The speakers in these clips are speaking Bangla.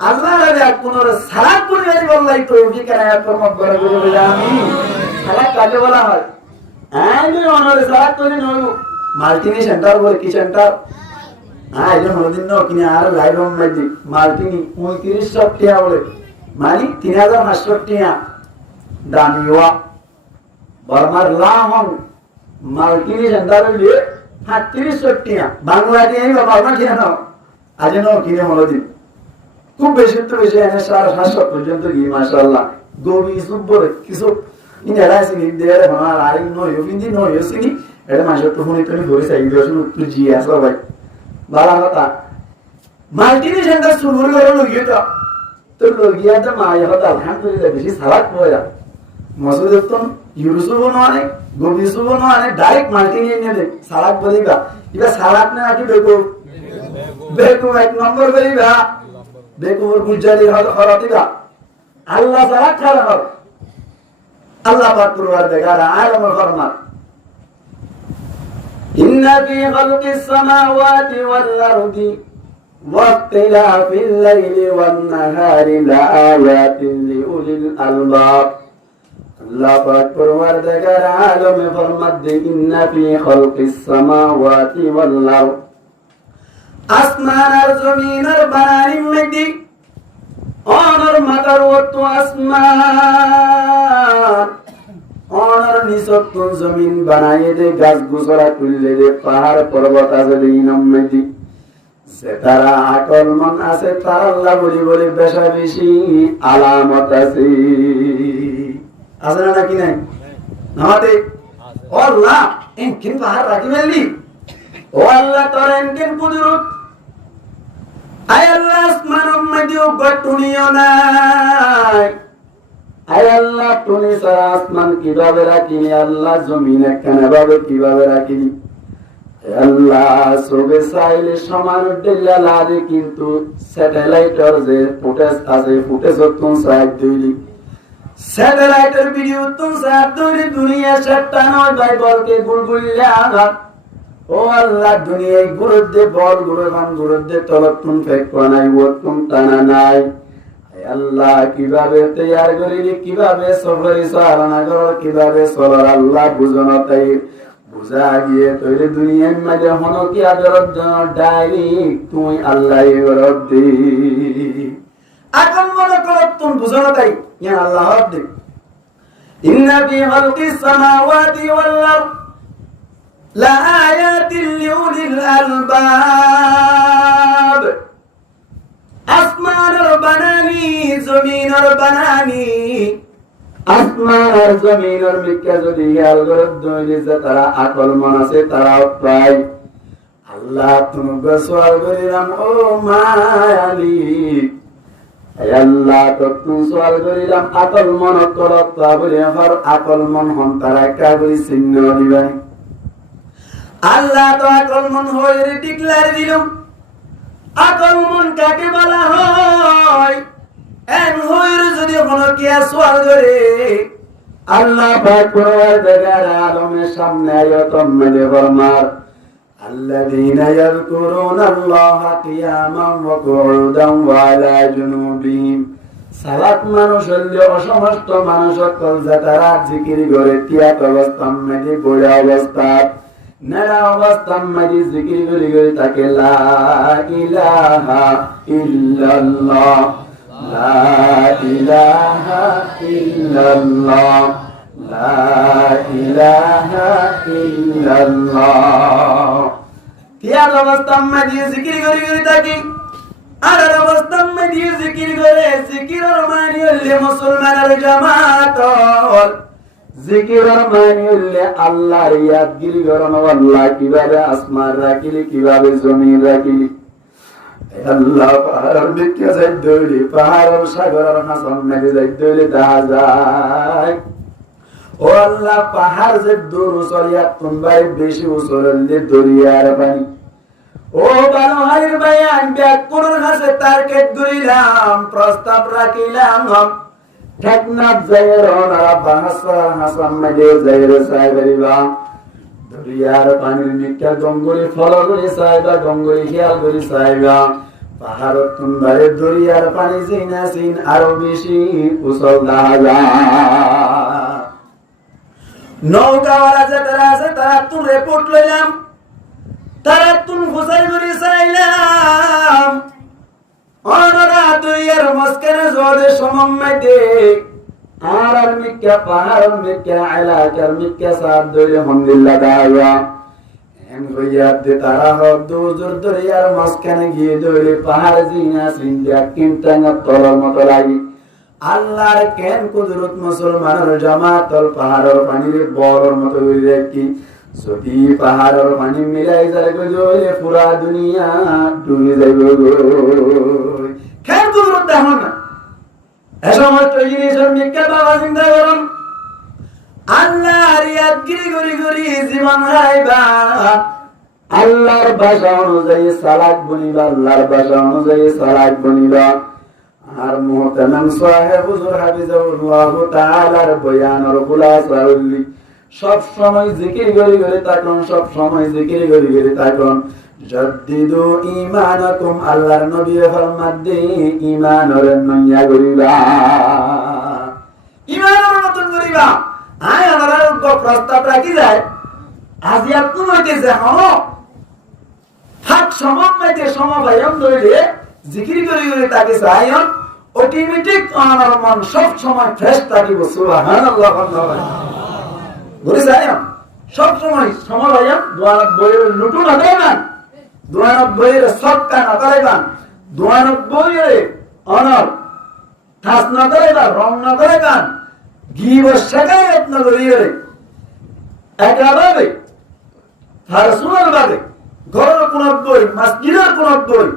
আল্লাহ রাজা কোন সালাত পরিবারে বললাই তো কি কেন কর্ম করে বলে আমি সালাত কাকে বলা হয়? আমি অনরে সালাত করি নই মাল্টিনি সেন্টার বলে কি সেন্টার এই হদিন ন কিনে আর লাইরম মাইদি মাল্টিনি 2900 টাকা বলে মানে 3500 টাকা দামিওয়া বর্মার লাহং মাল্টিনি সেন্টার হইলে 3700 টাকা বাংলা দিয়ে বর্মা কিনে নাও আজ ন কিনে হদিন খুব বেশি তো বেশি এনে 750 পর্যন্ত গিয়ে মাশাআল্লাহ গবি সুবরে কিছু ইন এলাসি নি দেরে আমার আই নয় ইন্দি নয় এসিনি এটা মাসে তো ফোনে তুমি ধরে চাই দিও শুনো তুই জি আসো ভাই বালা কথা মাল্টিনি সেন্টার শুরু করে লগিয়ে তো লগিয়া তো মাই হতা আলহামদুলিল্লাহ বেশি সালাত পয়রা মসজিদ তো ইউরুসুব নয় গবি সুব নয় ডাইরেক্ট মাল্টিনি নিয়ে দে সালাত বলিবা এটা সালাত না কি বেকু এক নম্বর বলিবা বেকুর গুজারি হরতিবা আল্লাহ সারা খারা হর আল্লাহ পাক পরওয়ারদিগার আলম ফরমান ইন্না ফি খালকিস সামাওয়াতি ওয়াল আরদি ওয়াখতিলাফিল লাইলি ওয়ান নাহারি লাআয়াতিন লিউলিল আলবাব আল্লাহ পাক পরওয়ারদিগার আলম ফরমান ইন্না ফি খালকিস সামাওয়াতি ওয়াল আরদি আসমান আর জমিনের বানানি মধ্যে অনর মাতার ওতো আসমান অনর নিচত জমিন বানাইয়ে দে গাছ গুছরা তুললে দে পাহাড় পর্বত আছে দে ইনাম মধ্যে সে তারা আকল মন আছে তার আল্লাহ বলি বলি বেশা বেশি আলামত আছে আছে না নাকি নাই নামাতে ও আল্লাহ এনকিন পাহাড় রাখি ফেললি ও আল্লাহ তোর এনকিন কুদরত আয় আল্লাহ আসমানের মধ্যে গঠনিও নাই আয় আল্লাহ তুমি সারা আসমান কিভাবে রাখিনি আল্লাহ জমিনে কেনভাবে কিভাবে রাখিনি আল্লাহ সবে চাইলে সমান ডেলা লাগে কিন্তু স্যাটেলাইটের যে ফুটেজ আছে ফুটেজ তুম সাইড দিলি স্যাটেলাইটের ভিডিও তুম সাইড দিলি দুনিয়া সেটা নয় বাইবলকে গুলগুলিয়া আঘাত ও আল্লাহ দুনিয়ায় গুরুদ্দে বল গুরুখান গুরুদ্দে তলতুন ফেকো নাই ওতুন টানা নাই আল্লাহ কিভাবে তৈয়ার করিলি কিভাবে সফরি চালনা কর কিভাবে চলার আল্লাহ বুঝন তাই বুঝা গিয়ে তৈরি দুনিয়ার মাঝে হন কি আদরত ডাইরেক্ট তুই আল্লাহ গরব দি এখন মনে কর তুমি বুঝন তাই ইয়া আল্লাহ দি ইন্না ফি খালকিস সামাওয়াতি ওয়াল আরদ لآيات لأولي الألباب আসমান আর বানানি জমিন আর বানানি আসমান আর জমিন আর মিক্কা যদি খেয়াল করে দইলে যে তারা আকল মন আছে তারা পায় আল্লাহ তুমি গোসল করিলাম ও মায়ালিক আল্লাহ তো তুমি সওয়াল করিলাম আকল মন করত বলে হর আকল মন হন তারা কাবরি চিহ্ন দিবানি আল্লাহ তো আকল মন হয়ে ডিক্লেয়ার দিলাম আকল মন কাকে বলা হয় এন হইর যদি কোনো কি সওয়াল করে আল্লাহ পাক পরওয়ারদিগার আলমের সামনে আয়াতম মেলে ফরমার আল্লাযীনা ইয়াযকুরুনাল্লাহা কিয়ামান ওয়া কুউদান ওয়া আলা জুনুবিহিম সালাত মানুষ হইলে সমস্ত মানুষ সকল যারা জিকির করে তিয়াত অবস্থা মেলে বড় অবস্থা নারা অবস্থান মাঝে জিকির করে করে তাকে লা ইলাহা ইল্লাল্লাহ লা ইলাহা ইল্লাল্লাহ লা ইলাহা ইল্লাল্লাহ কিয়ার অবস্থান মাঝে জিকির করে করে তাকে আর অবস্থান মাঝে জিকির করে জিকিরের মানে হলে মুসলমানের জামাত জিকিরের মানে হইলে আল্লাহর ইয়াদগিরি করানো আল্লাহ কিভাবে আসমান রাখিলি কিভাবে জমিন রাখিলি আল্লাহ পাহাড়ের দিকে যাই দৌড়ি পাহাড়ের সাগরের হাসন মেঘে যাই দৌড়ি দেখা যায় ও আল্লাহ পাহাড় যে দূর চলিয়া তোমার বেশি উচলে দরিয়ার পানি ও বানোহারির ভাই আনবে কোন হাসে টার্গেট ধরিলাম প্রস্তাব রাখিলাম ঠেকনাথ জায়গার ওনারা বাহাসা হাসান মেঘে জায়গার সাহেবেরিবা দরিয়ার পানির মিঠা গঙ্গুরি ফলগুলি সাহেবা গঙ্গুরি খেয়াল করি সাহেবা পাহাড়ত তুন্দারে দরিয়ার পানি চিনাচিন আরো বেশি উছল দাজা নৌকাওয়ালা যে তারা আছে তারা তুন রিপোর্ট লইলাম তারা তুন ফুসাই করে চাইলাম অনরা দরিয়ার মাঝখানে জলে সমম্মাইতে আর মিক্কা পাহাড় মিক্কা এলাকার মিক্কা সার দইলে মন্দিল্লা দাওয়া এম হইয়াতে তারা হক দুজুর দরিয়ার মাঝখানে গিয়ে দইলে পাহাড় জিনা সিন্দিয়া কিনটাঙ্গা তলার মতো লাগি আল্লাহর কেন কুদরত মুসলমানের জামাতল পাহাড়ের পানির বড়র মতো হইলে কি যদি পাহাড়ের পানি মিলাই যায় গো জলে পুরা দুনিয়া ডুবে যাইব গো কেন কুদরত দেখো না এসময় তো জিনিসের মিক্কা বাবা চিন্তা করুন আল্লাহর ইয়াদ গিরি গরি জীবন হাইবা আল্লাহর ভাষা অনুযায়ী সালাত বনিবা আল্লাহর ভাষা অনুযায়ী সালাত বনিবা আর মুহতারাম সাহেব হুজুর হাফিজাহুল্লাহ তাআলার বয়ানের খুলাসা হইলি সব সময় জিকির করি করি থাকুন সব সময় জিকির করি করি থাকুন জাদ্দিদু ঈমানাকুম আল্লাহর নবী ফরমাত দে ঈমানের নয়া করিবা ঈমানের নতুন করিবা আয় আমাদের প্রস্তাব রাখি যায় আজি আপনি হইতেছে হলো থাক সমন্বয়তে সমবায়ন ধরে জিকির করি করি তাকে চাইন অটোমেটিক আমার মন সব সময় ফ্রেশ থাকিব সুবহানাল্লাহ বলে চাইন সব সময় সমবায়ন দোয়ানত বইয়ের লুটু না দেবেন দোয়ানত বইয়ের সবকা না করাইবেন দোয়ানত বইয়ের অনর ঠাস না করাইবেন রং না করাইবেন গিবর শেখায়ত না করিয়ে একাভাবে ফারসুনের ভাবে ঘরের কোন বই মসজিদের কোন বই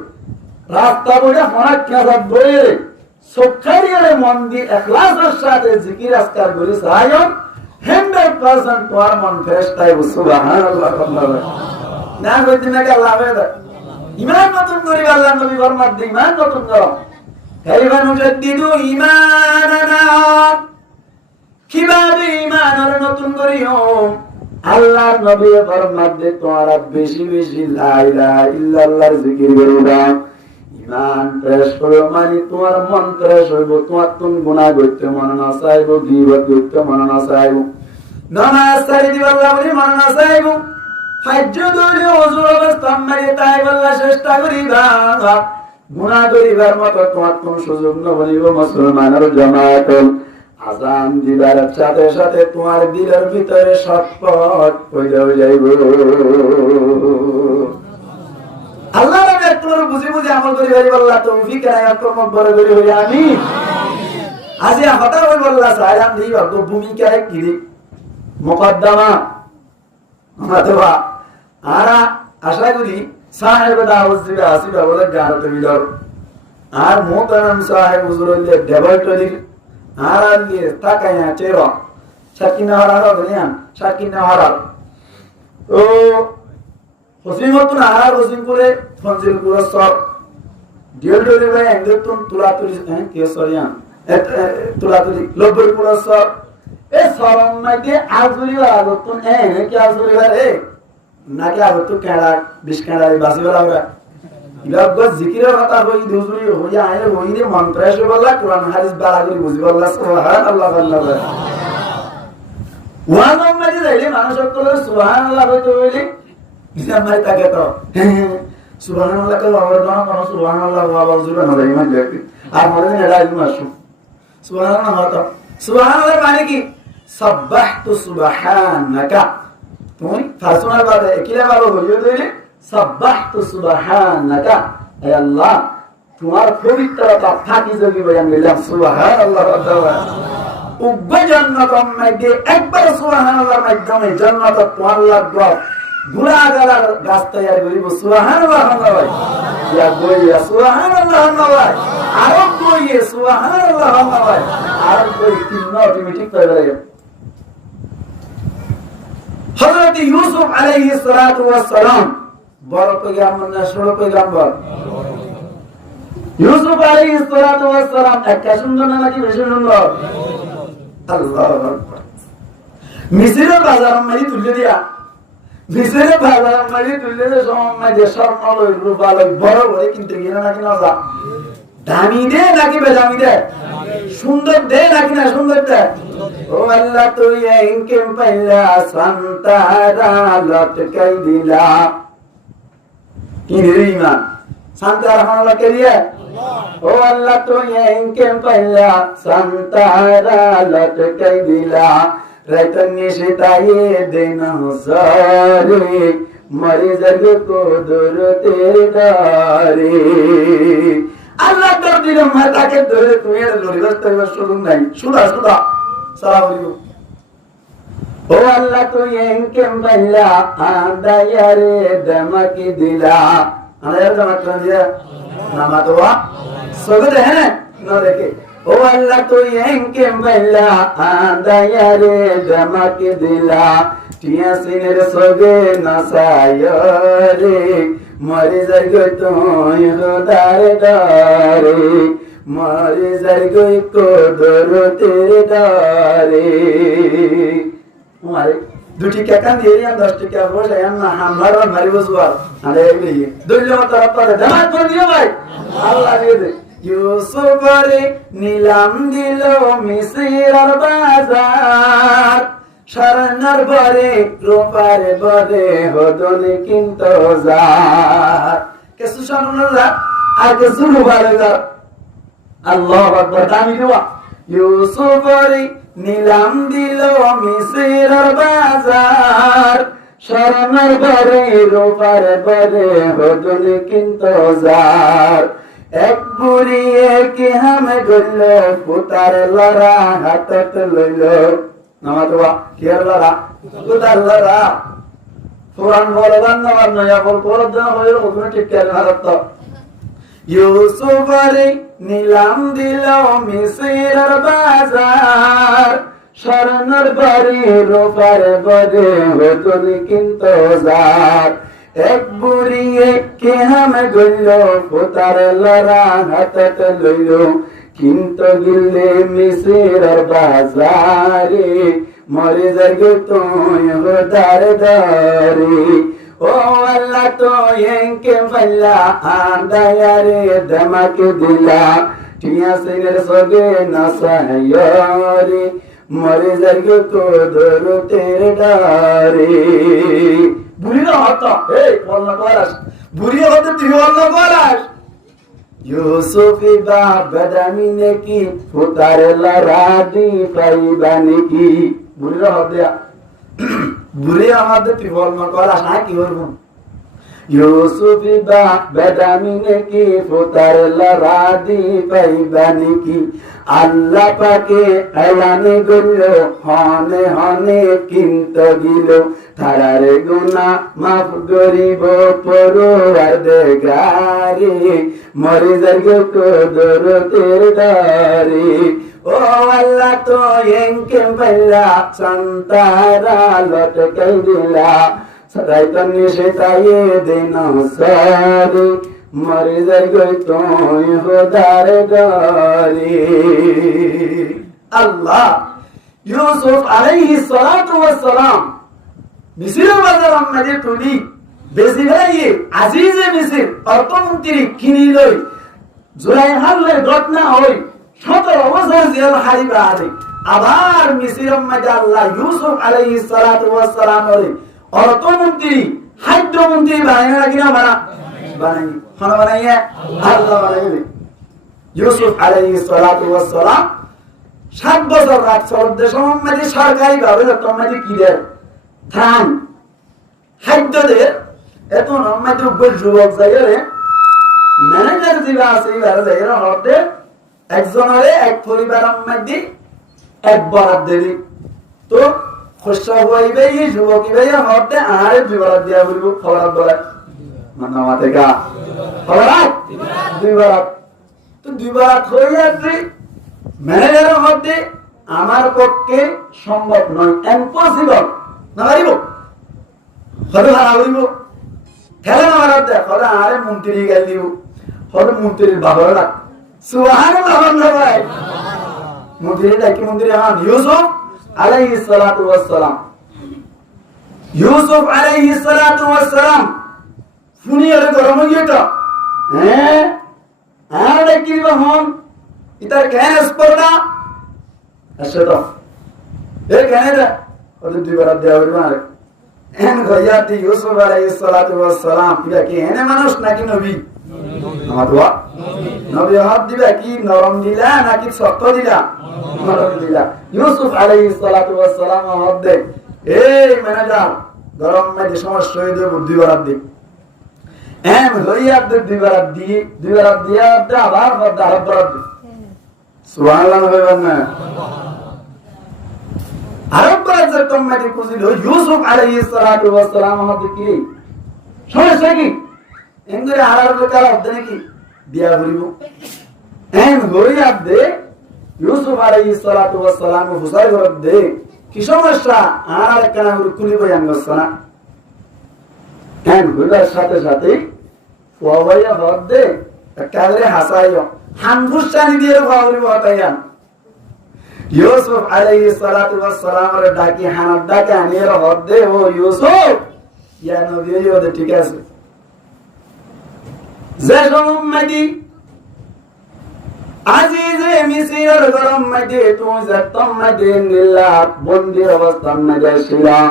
রাস্তা বইটা অনেক খেয়াল বইয়ে সবখারিয়ারে মন দিয়ে এখলাসের সাথে জিকির আজকার করি সায়ন 100% তোমার মন ফ্রেশ তাই সুবহানাল্লাহ না কইতে নাকি আল্লাহ হবে ঈমান নতুন করি আল্লাহ নবী ফরমাত দি ঈমান নতুন করো কাইফা নুজাদ্দিদু ঈমানানা কিভাবে ঈমানের নতুন করিও আল্লাহর নবী ফরমাত দে তোমরা বেশি বেশি লা ইলাহা ইল্লাল্লাহর জিকির করিবা ঈমান ফ্রেশ করো মানে তোমার মন ফ্রেশ হইব তোমার কোন গুনাহ করতে মন না চাইবো গীবত করতে মন না চাইবো নামাজ ছাড়ি দিবা আল্লাহ বলি মন না চাইবো হজ্জ দৌড়ে ওযু অবস্থা মারি তাই আল্লাহ চেষ্টা করিবা গুনাহ করিবার মতো তোমার কোন সুযোগ না বলিব মুসলমানের জামাত আযান দিবার সাথে সাথে তোমার দিলের ভিতরে শপথ হইয়া যাইব আল্লাহ রাবে তোর বুঝি বুঝি আমল করি হরি আল্লাহ তৌফিক রায় তোমার বড় করি হই আমিন আজি হতা হই আল্লাহ সালাম দিবা তো ভূমিকা কি মুকদ্দমা অথবা আরা আশা করি সাহেব দাওয়াত দিবা আসিবা বলে গানতে বিলর আর মোহতারাম সাহেব হুজুর হইলে ডেভেলপমেন্ট আর আলিয়ে তাকায়া চেরা সাকিনা হারার গনিয়ান সাকিনা হারার ও হসিমতুন হারার হসিমপুরে ফঞ্জিলপুর সব ডিএল ডলে ভাই একদম তুলাতুলি কে সরিয়ান তুলাতুলি লব্বরপুর সব এ সরম মাইতে আজুরি আগতন কি আজুরি রে নাকি আগত কেড়া বিশ কেড়া বাসিওয়ালা ওরা ইলাগো জিকিরের কথা হই দুজুরি হইয়া আয় হইরে মন্ত্র এসে বললা কোরআন হাদিস বালা করে বুঝি বললা সুবহানাল্লাহ আল্লাহ ওয়াজম মাঝে যাইলে মানুষ সকলে সুবহানাল্লাহ হইতে হইলে ইসলাম মাই তাকে তো সুবহানাল্লাহ কে আওয়াজ না কোন সুবহানাল্লাহ আওয়াজ দিবে না ইমান দেখি আর মনে নেড়া দিন আসু সুবহানাল্লাহ হতো সুবহানাল্লাহ মানে কি সাব্বাহতু সুবহানাকা তুমি ফারসুনার বাদে কিলা বাবা হইও দিলে সাব্বাহতু সুবহানাকা হে আল্লাহ তোমার পবিত্রতা থাকি যোগী বয়ান দিলাম সুবহানাল্লাহ আল্লাহ উগ্র জান্নাতের মধ্যে একবার সুবহানাল্লাহর মাধ্যমে জান্নাত তোমার লাগবে গুনাহগার গাছ তৈরি করিব সুবহানাল্লাহ আল্লাহ ইয়া বইয়া সুবহানাল্লাহ আল্লাহ আর বইয়া সুবহানাল্লাহ আল্লাহ আর বই তিন অটোমেটিক তৈরি হয়ে হযরত ইউসুফ আলাইহিস সালাতু ওয়াস সালাম বড় পয়গম্বর না ছোট পয়গম্বর ইউসুফ আলাইহিস সালাতু ওয়াস সালাম একটা সুন্দর নাকি বেশি সুন্দর আল্লাহু আকবার মিসরের বাজার মধ্যে তুলে দিয়া মিশরে বাজার মারি তুলে যে সময় যে স্বর্ণ লই রূপা লই বড় বড় কিন্তু কিনা নাকি না যা দামি দে নাকি বেদামি দে সুন্দর দে নাকি না সুন্দর দে ও আল্লাহ তুই এনকে পাইলা সান্তারা লটকাই দিলা কিনে ইমান সান্তারা হামলা করিয়া ও আল্লাহ তুই এনকে পাইলা সান্তারা লটকাই দিলা रतन्य शिताये दिन सारे मरे जग को दूर तेरे दारे अल्लाह कर दिल माता के दूर तुम्हें लोरी बस तेरे बस सुन नहीं सुना सुना सलाम अलैकुम ओ अल्लाह तू ये इनके मल्ला आंदा यारे दमकी दिला आंदा यार दमक कर दिया नामा तो वा सोगद है ना ना देखे ओ अल्लाह तू इनके मल्ला आंदा यारे दमकी दिला टिया सिनेर सोगे नसायरे मरे जरगो तो खुदारे दारे मरे जरगो को दरो तेरे दारे हमारे দুটি টাকা দিয়ে আর 10 টাকা বসে আমরা হামলার মারি বসবার আরে এই দুইজন তরফ করে জামাত করে দিও ভাই আল্লাহ দিয়ে দে ইউসুফরে নিলাম দিল মিসরের বাজার শরণার বরে রূপার বরে হদনে কিন্তু যার কিছু শরণার যা আর কিছু রূপার যা আল্লাহু আকবার দামি দোয়া ইউসুফরে নিলাম দিল মিসরের বাজার শরণার বরে রূপার বরে হদনে কিন্তু যার এক বুড়িয়ে কি হামে গল পুতার লড়া হাতত লইল নামাতবা কিয়ার লড়া পুতার লড়া পুরান বলবান নামার নয়া বল করদ না হইল ওখানে ঠিক করে হারত ইউসুফরে নিলাম দিল মিসরের বাজার শরণার বরে রূপার বরে হদনে কিন্তু যার এক বুড়িয়ে কে হামে গইল পুতার লড়া হাতত লইল কিন্তু গিলে মিসরের বাজারে মরে যাগ তুই হোদার দারে ও আল্লাহ তো এনকে পাইলা আন্দায়ারে দমাকে দিলা টিয়া সিনের সগে নসায়রে মরে যাগ তো দরু তেরে ডারে বুড়িরা হতা এই বলনা করাস বুড়ি হতে তুই বলনা করাস ইউসুফি বাদামি নেকি ফুতার লড়াদি পাইবানি কি বুড়িরা হতে বুড়ি আমাদের তুই বলনা করাস না কি করব ইউসুফি বাদামি নেকি ফুতার লড়াদি পাইবানি কি আল্লাহ পাকে এলানে গইল হনে হনে কিন্তু গিল তারার গুনাহ মাফ করিব পরওয়ার দেগারে মরে যাগ কদর তের দারে ও আল্লাহ তো এনকে পাইলা সন্তারা লটকাই দিলা রাইতন সেতায়ে দিন সারে মরে যাগ তুই হোদার দারে আল্লাহ ইউসুফ আলাইহিস সালাতু ওয়াস সালাম মিসরের বাজার আমাদের টুলি বেশি ভাইয়ে আজিজে মিসর অর্থমন্ত্রী কিনি লই জুলাই হাল্লে ঘটনা হই 17 বছর জেল হারিবা আরে আবার মিসরের মধ্যে আল্লাহ ইউসুফ আলাইহিস সালাতু ওয়াস সালাম এর অর্থমন্ত্রী খাদ্যমন্ত্রী বানায় না কিনা বানাই খানা বানাইয়া আল্লাহ বানাইবে ইউসুফ আলাইহিস সালাতু ওয়াস সালাম 7 বছর রাত সরদেশ মধ্যে সরকারি ভাবে তোমাদের কি দেয় থান খাদ্যদের এত নর্মাইতে উপর যুবক যাইরে ম্যানেজার দিবা আছে এবার যাইরে হতে একজনের এক পরিবারের মধ্যে এক বরাত দেবি তো খুশা হইবে এই যুবক ভাই হতে আরে দুই বরাত দিয়া বলব খবর বলা মানে মাতে গা খবর দুই বরাত তো দুই বরাত হইয়াছে ম্যানেজারের মধ্যে আমার পক্ষে সম্ভব নয় ইম্পসিবল না পারিব হতে ভাড়া করিব খেলে আমার দেখো আরে মন্ত্রী গেল দিব হতে মন্ত্রীর বাবার ডাক সুবহানাল্লাহ ভাই মন্ত্রী ডাকি মন্ত্রী ইউসুফ আলাইহিস সালাতু ওয়াস সালাম ইউসুফ আলাইহিস সালাতু ওয়াস সালাম ফুনিয়ার গরম হইতো হ্যাঁ আর কি হন ইতার কেন স্পর্ধা আসে তো এ কেন দা ওদের দুইবার দেওয়া হইল না এন গয়াতি ইউসুফ আলাইহিস সালাতু ওয়াস সালাম ইবা কি এনে মানুষ নাকি নবী আমার দোয়া নবী হাত দিবা কি নরম দিলা নাকি শক্ত দিলা নরম দিলা ইউসুফ আলাইহিস সালাতু ওয়াস সালাম হাত দে এই ম্যানেজার গরম মধ্যে সমস্যা হয়ে যাবে দুইবার দি এম হইয়া দুইবার দিয়া আবার আবার দি সুবহানাল্লাহ ভাইবান না আরব রাজ্যের কমিটি কুজিল ইউসুফ আলাইহিস সালাতু ওয়াস সালাম হাত কি সমস্যা কি এঙ্গরে আরব কাল হতে নাকি দিয়া বলিব এম হইয়া দে ইউসুফ আলাইহিস সালাতু ওয়াস সালাম হুসাই করব দে কি সমস্যা আর কেন কুলি বয়ান করছনা কেন গুলার সাথে সাথে ওয়াইয়া হদ দে কালে হাসাইও হানফুসানি দিয়ে বাউরি হতাইয়া ইউসুফ আলাইহিস সালাতু ওয়াস সালাম এর ডাকি হানার ডাকে আনিয়ে হদ দে ও ইউসুফ ইয়া নবী ওদের ঠিক আছে জাগম্মদি আজিজে মিসিরের গরম মধ্যে তুমি যতম মধ্যে নিল্লা বন্দির অবস্থান মধ্যে ছিলাম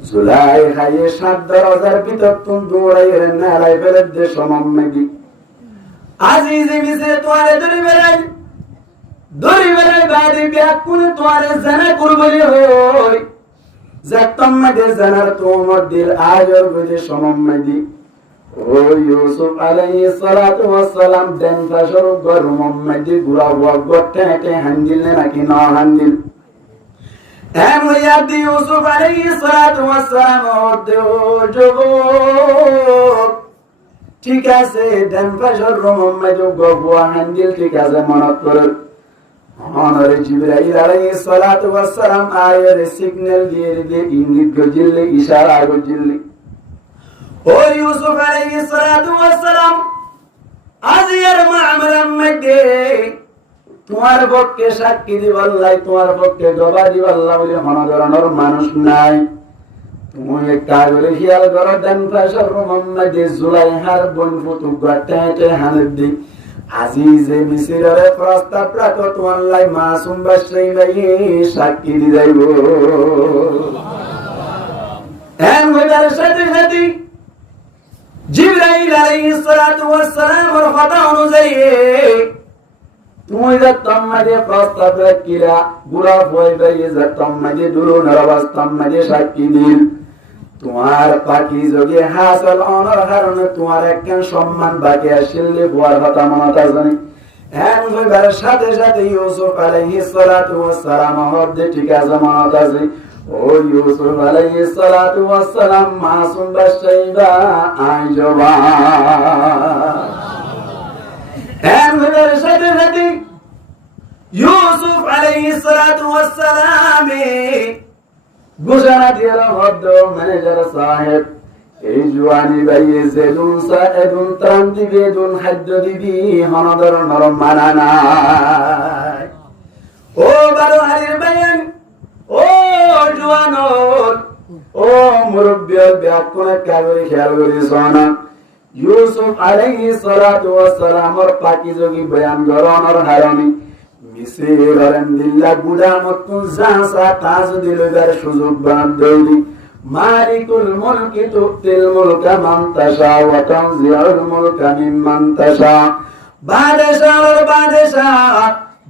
জুলাই খাইয়ে ৭,০০০ ভিতর তুমি দৌড়াইয়ে নালাই ফেলে দেশ মম্মদি আজিজে মিসিরে তোয়ারে দড়ি বেড়াই বাদি ব্যাগ কোনে তোয়ারে জানা করবলি হই যতম মধ্যে জানার তোমার দিল আজর বুঝে সমম্মদি ও ইউসুফ আলাইহিস সালাতু ওয়াস সালাম দেন ফাশর গরম মধ্যে গুড়া গট্টে হান্দিল নাকি না হান্দিল এম ইয়াদি ইউসুফ আলাইহিস সালাতু ওয়াস সালাম ওদে ও যুবক ঠিক আছে দেন ফাশর মধ্যে গবুয়া হান্দিল ঠিক আছে মনত করে অনরে জিবরাইল আলাইহিস সালাতু ওয়াস সালাম আয়ের সিগন্যাল দিয়ে ইঙ্গিত গজিলে ইশারা গজিলে ও ইউসুফ আলাইহিস সালাতু ওয়াস সালাম আজিয়ার মামলার মধ্যে তোমার পক্ষে সাক্ষী দিবাল্লাই তোমার পক্ষে গবাহ দিবাল্লাহ বলে মনোধরণের মানুষ নাই তুমি একটা বলে খেয়াল করো দেন ফাশর মোহাম্মদে জুলাইহার বোন ফুটু গাটে হানদি আজিজে মিসিরের প্রস্তাব রাখো তোমার লাই মাসুম বাশাই নাই সাক্ষী দি যাইব এন হইবার সাথে সাথে জিবরাইল আলাইহিস সালাতু ওয়াস সালামের কথা অনুযায়ী তুমি যতম মাঝে প্রস্তাব রাখিলা গুড়া বইবে যতম মাঝে দুরুনের অবস্থান মাঝে সাক্ষী দিল তোমার পাখি যোগে হাসল অনর কারণে তোমার একখান সম্মান বাকি আসলে বুয়ার কথা মনত আছে এন হইবার সাথে সাথে ইউসুফ আলাইহিস সালাতু ওয়াস সালাম হদে ঠিক আছে মনত আছে ও ইউসুফ আলাইহিস সালাতু ওয়াস সালাম মাসুম বাশাইবা আইজবা এর হইবার সাথে সাথে ইউসুফ আলাইহিস সালাতু ওয়াস সালাম ঘোষণা দিল হদ ম্যানেজার সাহেব এই জওয়ানি ভাইয়ে জেদুন সাহেবুন ত্রাণ দিবে দুন খাদ্য দিবি হনদর নরম মানানা ও বারো হারির বাইন ও জওয়ানর ও মুরব্বিয়র ব্যাকুনে কাগরি খেয়াল করি সোনা ইউসুফ আলাইহিস সালাতু ওয়াস সালামের পাকিজগি বয়ান গরনর হারামি মিসিরের দিল্লা গুডা মতুন জাসা তাজ দিলদার সুযোগ বান দেইলি মালিকুল মুলকি তুতিল মুলকা মান তাশা ওয়া তানজিউল মুলকা মিম্মান তাশা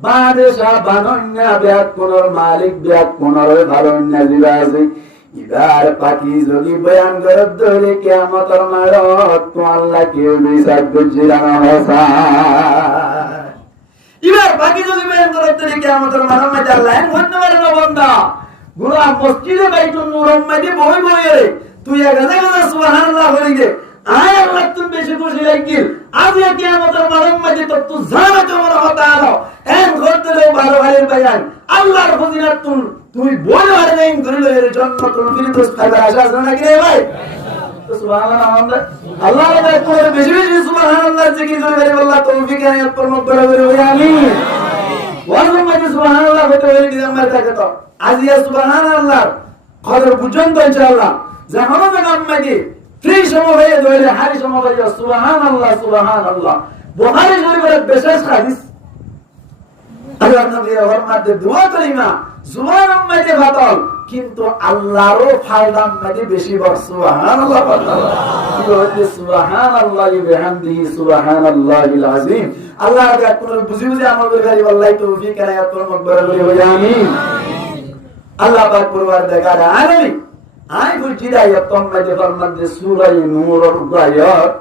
বাদশা বানন্যা ব্যাকুনর মালিক ব্যাকুনর ভালন্যা দিবাজি ইবার পাকি যদি বয়ান করে ধরে কিয়ামতের মারত তো আল্লাহ কেউ বিচার গজিরানো হসা ইবার পাকি যদি বয়ান করে ধরে কিয়ামতের মারত মধ্যে আল্লাহ হতে পারে না বান্দা গুরা মসজিদে বাইতুল মুরম মধ্যে বই বইয়ে তুই গাজা গাজা সুবহানাল্লাহ বলি দে আয় আল্লাহ তুমি বেশি খুশি লাগিল আজ কিয়ামতের মারত মধ্যে তো তুই জানা তোমার হতা আলো এন করতে রে ভালো ভাইয়ের বয়ান আল্লাহর ফজিলত তুই বড় আর নেই ধরলে এর জন্য তুমি ফিরদৌস পাইবার আশা আছে নাকি রে ভাই তো সুবহানাল্লাহ আল্লাহর দরবারে বেশি বেশি সুবহানাল্লাহ জিকির করে আল্লাহ তৌফিক আয়াত প্রমোট করে বলে আমিন ওয়াজুম মাঝে সুবহানাল্লাহ হতে হলে দিন আমার থাকে তো আজিয়া সুবহানাল্লাহ কদর পর্যন্ত ইনশাআল্লাহ যখন আমাদের ফ্রি সময় হয়ে ধরে হারি সময় হয়ে সুবহানাল্লাহ সুবহানাল্লাহ বুখারী শরীফের বিশেষ হাদিস আল্লাহ নবী ফরমাতে দোয়া করিমা জুবান উম্মতে বাতল কিন্তু আল্লাহরও ফায়দার মধ্যে বেশি বড় সুবহানাল্লাহ কি বলতে সুবহানাল্লাহি বিহামদিহি সুবহানাল্লাহিল আযীম আল্লাহর কাছে কোন বুঝি বুঝি আমাদের গাড়ি আল্লাহ তৌফিক করে আপনার মকবুল করে আমিন আল্লাহ পাক পরওয়ারদিগার আলামিন আই বুঝি দাইয়া তোমাদের ফরমাতে সূরা নূরের আয়াত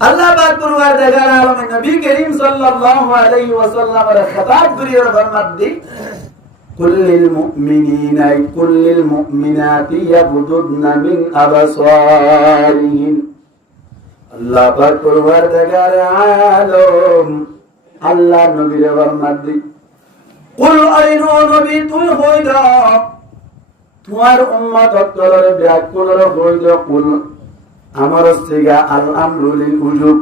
আল্লাহ পাক পরওয়ারদিগার আলামিন নবী করিম সাল্লাল্লাহু আলাইহি ওয়াসাল্লামের খেতাব করিয়া ফরমাতে কুল্লিল মুমিনিনা কুল্লিল মুমিনাতি ইয়াবুদুনা মিন আবসারিহিম আল্লাহ পাক পরওয়ারদিগার আলম আল্লাহ নবীর ফরমাতে কুল আইনো নবী তুমি হই দাও তোমার উম্মত অক্তরের ব্যাকুলর হই দাও কুল আমার সিগা আল আমরু লিল উজুব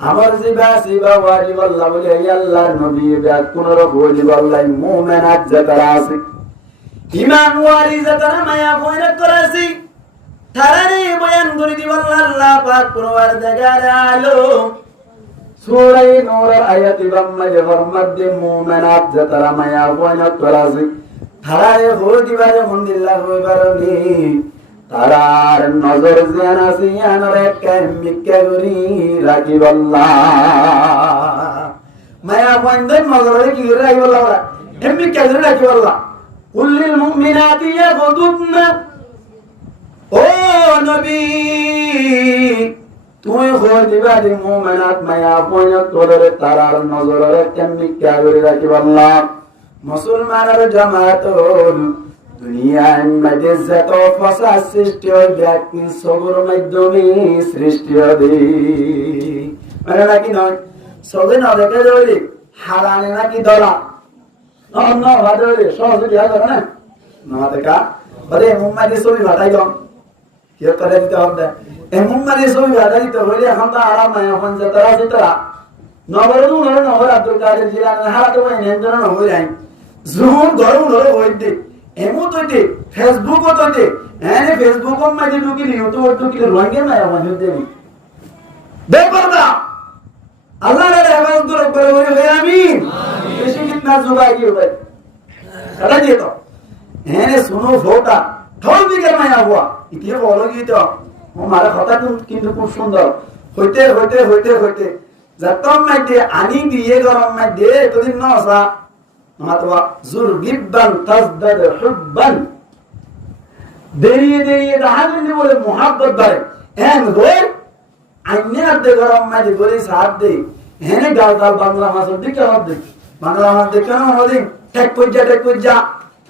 আমার জিবা ওয়াজিব আল্লাহ বলে আল্লাহ নবী ব্যাকুলর হই দাও আল্লাহ মুমিনাত যারা আছে ঈমান ওয়ারি যারা মায়া বয়ন করেছি তারারে বয়ান করে দিব আল্লাহ পাক পরওয়ারদিগার আলম সূরা নূরের আয়াত বাম্মায়ে ফরমাতে মুমিনাত যারা মায়া বয়ন করেছি তারারে হই দিবা আলহামদুলিল্লাহ হই বারনি তারার নজর জানা সিয়ানরে কেমিকে গরি রাখিবাল্লাহ মায়া বন্ধ নজরে কি রাখিবাল্লাহ কেমিকে গরি রাখিবাল্লাহ কুল্লিল মুমিনাতি ইয়াগুদুনা ও নবী তুই হই দিবা যে মুমিনাত মায়া বন্ধ তোরে তারার নজরে কেমিকে গরি রাখিবাল্লাহ মুসলমানের জামাতুল দুনিয়ার মধ্যে যত ফাসাদ সৃষ্টি হয় ব্যক্তি সবর মাধ্যমে সৃষ্টি হবে মানে নাকি নয় সবে না দেখে যাবে হারানে নাকি ধরা অন্য ভাবে সহজে দেওয়া যাবে না না দেখা বলে মুম্বাই ছবি ভাটাই যান কেউ করে দিতে হবে মুম্বাই ছবি ভাটাই দিতে হলে এখন তো আরাম নাই এখন যে তারা আছে তারা নগর আব্দুল কাদের জিলানি হারাতে হয় নেন হয়ে যায় জুহুর ধরুন ধরে হয়ে দিক এমত হইতে ফেসবুক হইতে এনে ফেসবুক মাঝে ঢুকিলি ইউটিউব ঢুকিলি রঙে না আমার দেবি দেখবার না আল্লাহর হেফাজত করে বলে আমিন বেশি কিতনা জুগাই কি হবে সারা দিয়ে তো এনে শুনো ফোটা থল বিকে মায়া হুয়া ইতিয়ে বলো কি তো আমার কথা কিন্তু খুব সুন্দর হইতে হইতে হইতে হইতে যতম মাঝে আনি দিয়ে গরম মাঝে এতদিন না আসা মাতবা জুর গিব্বান তাজদাদ হুব্বান দেরিয়ে দেরিয়ে দাহাবিনি বলে মোহাব্বত ধরে এন গোল আইনে আদে গরম মাঝে গরি সাথ দে হেনে গাল গাল বাংলা মাছ দিকে হবে বাংলা মাছ দেখে না হদিন টেক পয়জা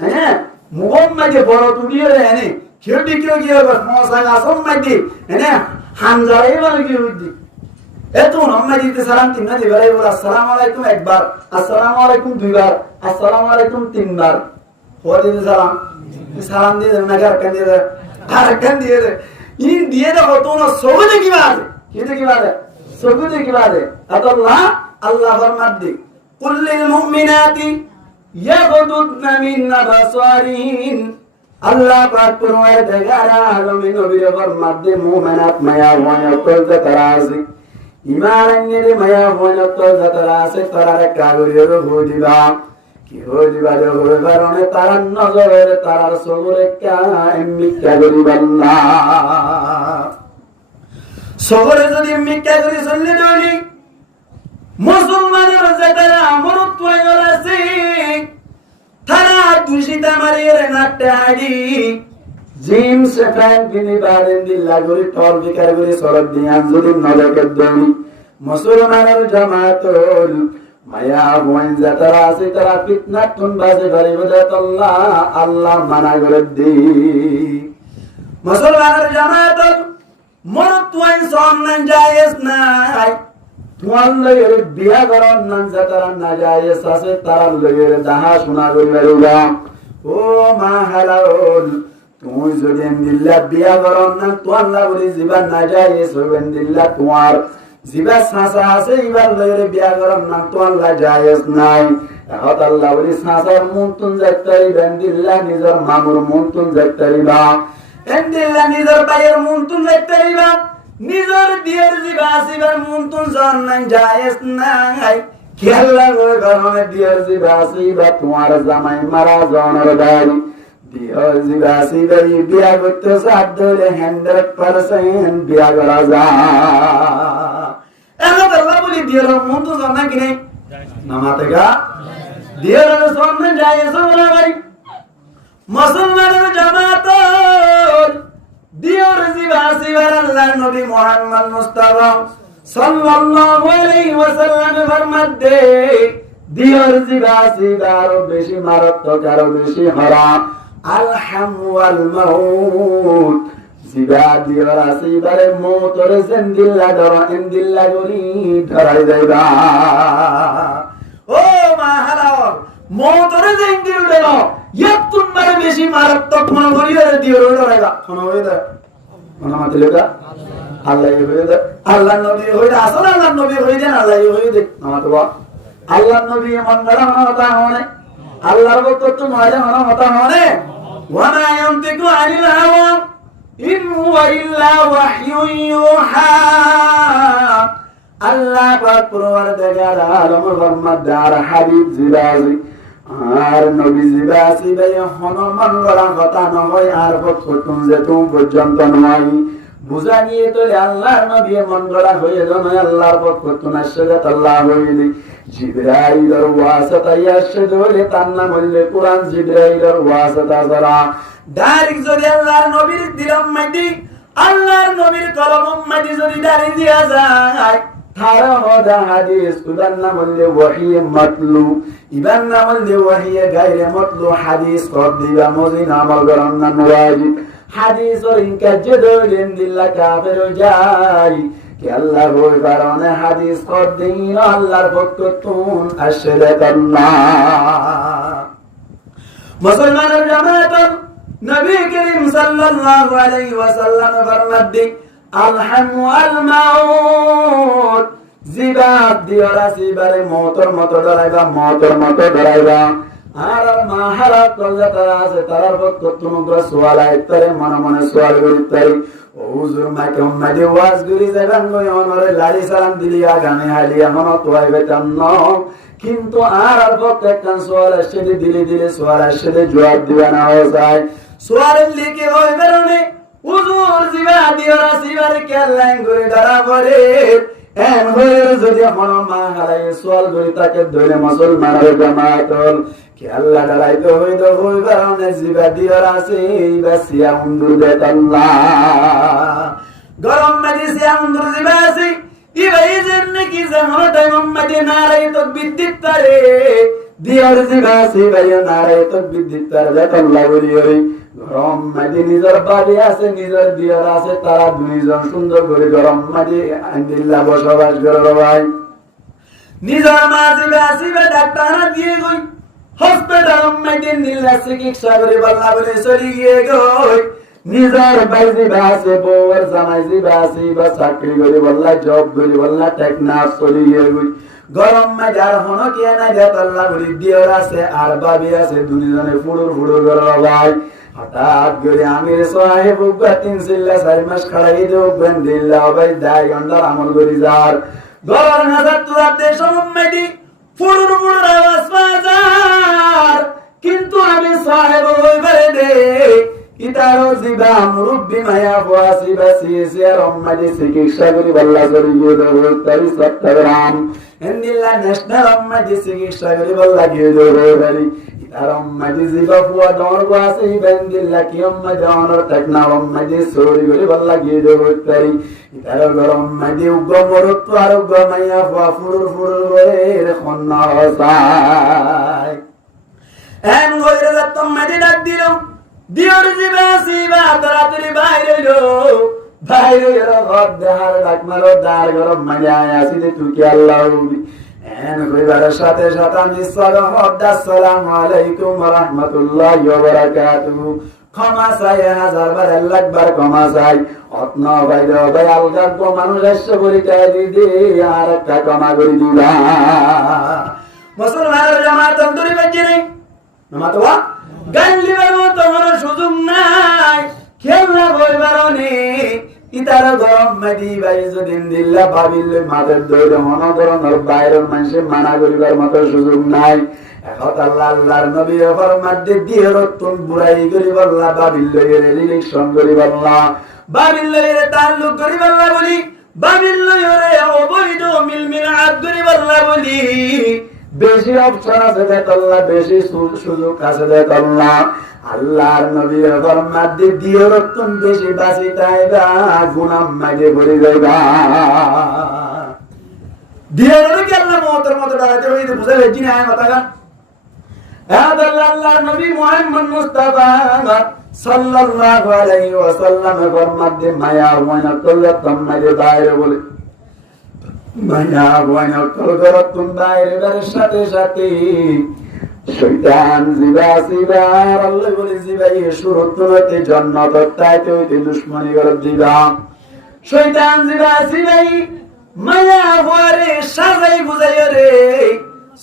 হ্যাঁ মুগম মাঝে বড় তুলিয়ে রে হেনে খেলটি কেউ গিয়ে মশা আসম মাঝে হেনে হামজারে মানে কি হইদি এত নম্মা দিতে সালাম তিন না দিবারে বল আসসালামু আলাইকুম একবার আসসালামু আলাইকুম দুইবার আসসালামু আলাইকুম তিনবার হওয়া দিতে সালাম দিয়ে না আর কান দিয়ে ইন দিয়ে দাও তো না সবুজ কি বাদে কি বাদে সবুজ কি বাদে আল্লাহ আল্লাহ ফরমাত দি কুল্লিল মুমিনাতি ইয়াগুদুনা মিন আবসারিহিন আল্লাহ পাক পরওয়ারদিগার আলামিন নবীর ফরমাত দি মুমিনাত মায়া ওয়া তো তারা আছে ইমানের মায়া বনত যারা আছে তারা কাগজের হয়ে দিবা কি হয়ে দিবা যে হয়ে কারণে তার নজরে তার সবরে মিথ্যা করিবাল্লাহ সবরে যদি মিথ্যা করি চললে ধরি মুসলমানের যারা আমরত্ব আছে তারা দূষিতা মারিয়ে নাট্য হাড়ি জিম সেফান কিনি বারেন দিল্লা গরি টল বিকার গরি সরব দিয়া যদি নজকে দেই মুসলমানের জামাতুল মায়া বইন যারা আছে তারা ফিতনা তুন বাজে ঘরে বলে আল্লাহ মানা করে দি মুসলমানের জামাতুল মরত ওয়াইন সন্নান জায়েজ নাই তোমার লয়ের বিয়া করার নাম যারা না জায়েজ আছে তারা লয়ের দাহা শোনা করিবা ও মা হালাল তুই যদি দিল্লা বিয়া করন না তো আল্লাহ বলি জিবা না যায় সবেন দিল্লা তোমার জিবা সাসা আছে এবার লইরে বিয়া করন না তো আল্লাহ জায়েজ নাই তাহত আল্লাহ বলি সাসার মুনতুন যাত্তারি বেন্দিল্লাহ নিজের মামুর মুনতুন যাত্তারি বা এন্দিল্লাহ নিজের বাইয়ের মুনতুন যাত্তারি বা নিজের দিয়ের জিবা আসিবার মুনতুন জন নাই জায়েজ নাই কি আল্লাহ ওই কারণে দিয়ের জিবা আসিবা তোমার জামাই মারা জনের বাড়ি দিয়ের জিবা আসিবা বিয়া করতে সাথ ধরে 100% বিয়া করা যায় এখন আল্লাহ বলি দিয়ের মুনতুন জন নাই কিনে নামাতে গা দিয়ের জন নাই জায়েজ না ভাই মুসলমানের জামাত দিয়ের জিবা আসিবার আল্লাহর নবী মুহাম্মদ মুস্তাফা সাল্লাল্লাহু আলাইহি ওয়াসাল্লাম ফরমাতে দিয়ের জিবা আসিবার আরো বেশি মারাত্মক আরো বেশি হারাম আলহাম ওয়াল মাউত জিবা দিয়ের আসিবারে মওতরে জিন্দিল্লা ধরা ইন্দিল্লা গরি ধরাই যাইবা ও মা হারাম মওতরে জিন্দিল দেও ইয়াতুন মারে বেশি মারাত্মক মনে করিয়ে দিয়ের ধরাইবা কোন হইদা কোন মাতলেকা আল্লাহ হইদা আল্লাহ নবী হইদা আসল আল্লাহ নবী হইদা আল্লাহ হইদা আমাতবা আল্লাহ নবী মন্দারা মানতা হনে আল্লাহর বক্তব্য নয় মানতা হনে ওয়া মা ইয়ান্তিকু আনিল হাওয়া ইন হুয়া ইল্লা ওয়াহয়ুন ইউহা আল্লাহ পাক পরওয়ারদিগার আলম ফরমাদার হাবিব জিলালি আর নবী জিলাসি ভাই হনুমান গলা কথা নয় আর কতক্ষণ যে তুমি পর্যন্ত নয় বুঝা নিয়ে তো আল্লাহর নবী মন গলা হয়ে নয় আল্লাহর পক্ষ থেকে নাশরাত আল্লাহ হইলি জিবরাইলের ওয়াসিতা ইয়াশহাদু লি তার নাম হইলে কুরআন জিবরাইলের ওয়াসিতা যারা ডাইরেক্ট যদি আল্লাহর নবীর দিলম মাইদি আল্লাহর নবীর কলম মাইদি যদি দাঁড়িয়ে দিয়া যায় তারা হদা হাদিস উদার নাম হইলে ওয়াহি মাতলু ইবান নাম হইলে ওয়াহি গায়রে মাতলু হাদিস কর দিবা মজিন আমল করার নাম ওয়াজিব হাদিস ওর ইনকা জেদলেন দিল্লা কাফের যাই কি আল্লাহ বই কারণে হাদিস কর দিন আল্লাহর পক্ষ তুন আশরাত আল্লাহ মুসলমানের জামাত নবী করিম সাল্লাল্লাহু আলাইহি ওয়াসাল্লাম ফরমাতে আলহাম ওয়াল মাউত জিবাত দিওরা সিবারে মওতর মত ডরাইবা মওতর মত ডরাইবা আর মাহারা কল্লা তারা আছে তারার পক্ষ তুমগ্র সোয়ালা ইত্তারে মনে মনে সোয়াল করিতারি ও হুজুর মাকে উম্মাদি ওয়াজ করি যাবেন গো অনরে লাড়ি সালাম দিলি আগামী হালিয়া মনে তোয়াইবে তান্ন কিন্তু আর পক্ষ একটা সোয়াল আসছে দিলে দিলে সোয়াল আসছে জবাব দিবা না হয়ে যায় সোয়ালের লিখে হই বেরোনে হুজুর জিবা দিওরা সিবারে কেল্লাইন করে ডরা পড়ে এন হয়ে যদি মন মা হারাই সোয়াল করি তাকে ধরে মুসলমানের জামাতল কি আল্লাহ ডরাইতে হইতো হই কারণে জিবা দিওরা সিবা উন্দুর দেত আল্লাহ গরম মেদিসিয়া উন্দুর জিবা আছে ইবাই জেনে কি জানো টাইম মধ্যে নারাই তো বিদ্যুৎ তারে দিওর জিবা সিবা নারাই তো বিদ্যুৎ তারে দেত আল্লাহ বলিওরি গরম মাটি নিজের বাড়ি আছে নিজের দিয়ার আছে তারা দুইজন সুন্দর করে গরম মাটি আইন্দিল্লা বসবাস করে ভাই নিজের মাঝে আসিবে ডাক্তার দিয়ে গই হসপিটাল মাটি নীলা চিকিৎসা করে বল্লা বলে চলে গিয়ে গই নিজের বাইজি বাসে বউর জামাইজি বাসি বা চাকরি করে বল্লা জব করে বল্লা টেকনাফ চলে গিয়ে গই গরম মাজার হনো কি না দেত আল্লাহ বলি দিয়ার আছে আর বাবি আছে দুইজনে ফুড়ুর ফুড়ুর করে ভাই হঠাৎ করে আমির সাহেব উগা 3 মাস খাড়াই দেও বন্দিল্লাহ ভাই দাই গন্ডার আমল করি যার গরর নাজার তুরাতে সম্মেদি ফুড়ুর ফুড়ুর আওয়াজ বাজার কিন্তু আমি সাহেব ওই বেরে দে ইতারো জিবা মুরব্বি মায়া ফাসি বাসি সিয়ার উম্মাদি চিকিৎসা করি বল্লা করি গিয়ে দেব তারি চট্টগ্রাম এন্দিল্লা ন্যাশনাল উম্মাদি চিকিৎসা করি বল্লা গিয়ে দেব তারি ইতার উম্মাদি জিবা ফুয়া ডর বাসি বেন্দিল্লা কি উম্মাদি অনর টেকনা উম্মাদি সরি করি বল্লা গিয়ে দেব তারি ইতার গরম উম্মাদি উগ্র মরত আর উগ্র মায়া ফুয়া ফুরুর ফুরুর করে খন্না হসাই এন গইরে যতম মাদি ডাক দিল দিওর জিবা সিবা তাড়াতাড়ি বাইরে হইলো বাইরে হইলো ঘর দেহার ডাক মারো দার গরম মায়া আসিলে তুই কি আল্লাহ এন কইবার সাথে সাথে আমি আসসালামু আলাইকুম ওয়া রাহমাতুল্লাহি ওয়া বারাকাতুহু ক্ষমা চাই 1000 বার 1 বার ক্ষমা চাই অত্ন বাইরে ভাই আলগা গো মানুষ এসে বলি চাই দিদি আর একটা ক্ষমা করে দিবা মুসলমানের জামাত অন্তরি বাজে নেই নামাতোয়া গাল্লিবার মতো কোনো সুযোগ নাই খেলা বইবার নেই ইতার গরম মাদি বাইজো দিন দিল্লা ভাবিল মাদের দৌড়ে মন ধরনের বাইরের মানুষে মানা করিবার মতো সুযোগ নাই এখন আল্লাহ আল্লাহর নবী ফরমান দিয়ে রতন বুড়াই করি বললা ভাবিল এর রিলেশন করি বললা ভাবিল এর তাল্লুক করি বললা বলি ভাবিল এর অবৈধ মিলমিলাত করি বললা বলি বেশি অপশন আছে দেখল্লা বেশি সুযোগ আছে দেখল্লা আল্লাহর নবীর ফরমান দিয়ে রতন বেশি বাঁচি তাইবা গুনাহ মাঝে ভরে যাইবা দিয়ে রকে আল্লাহ মওতের মতো দাঁড়াতে হইতে বুঝা গেছি না কথা গান আল্লাহর নবী মুহাম্মদ মুস্তাফা সাল্লাল্লাহু আলাইহি ওয়াসাল্লাম ফরমান দে মায়া ওয়ানা কল্লাতাম মাঝে বাইরে বলে মায়া ওয়ানা কলগরাতুন বাইরের সাথে সাথে শয়তান জিবাসিবার আল্লাহ বলে জিবাই শুরুতে জান্নাত তাইতে হইতে দুশমনি করে দিবা শয়তান জিবাসিবাই মায়া ওয়ারে সাজাই বুঝাই রে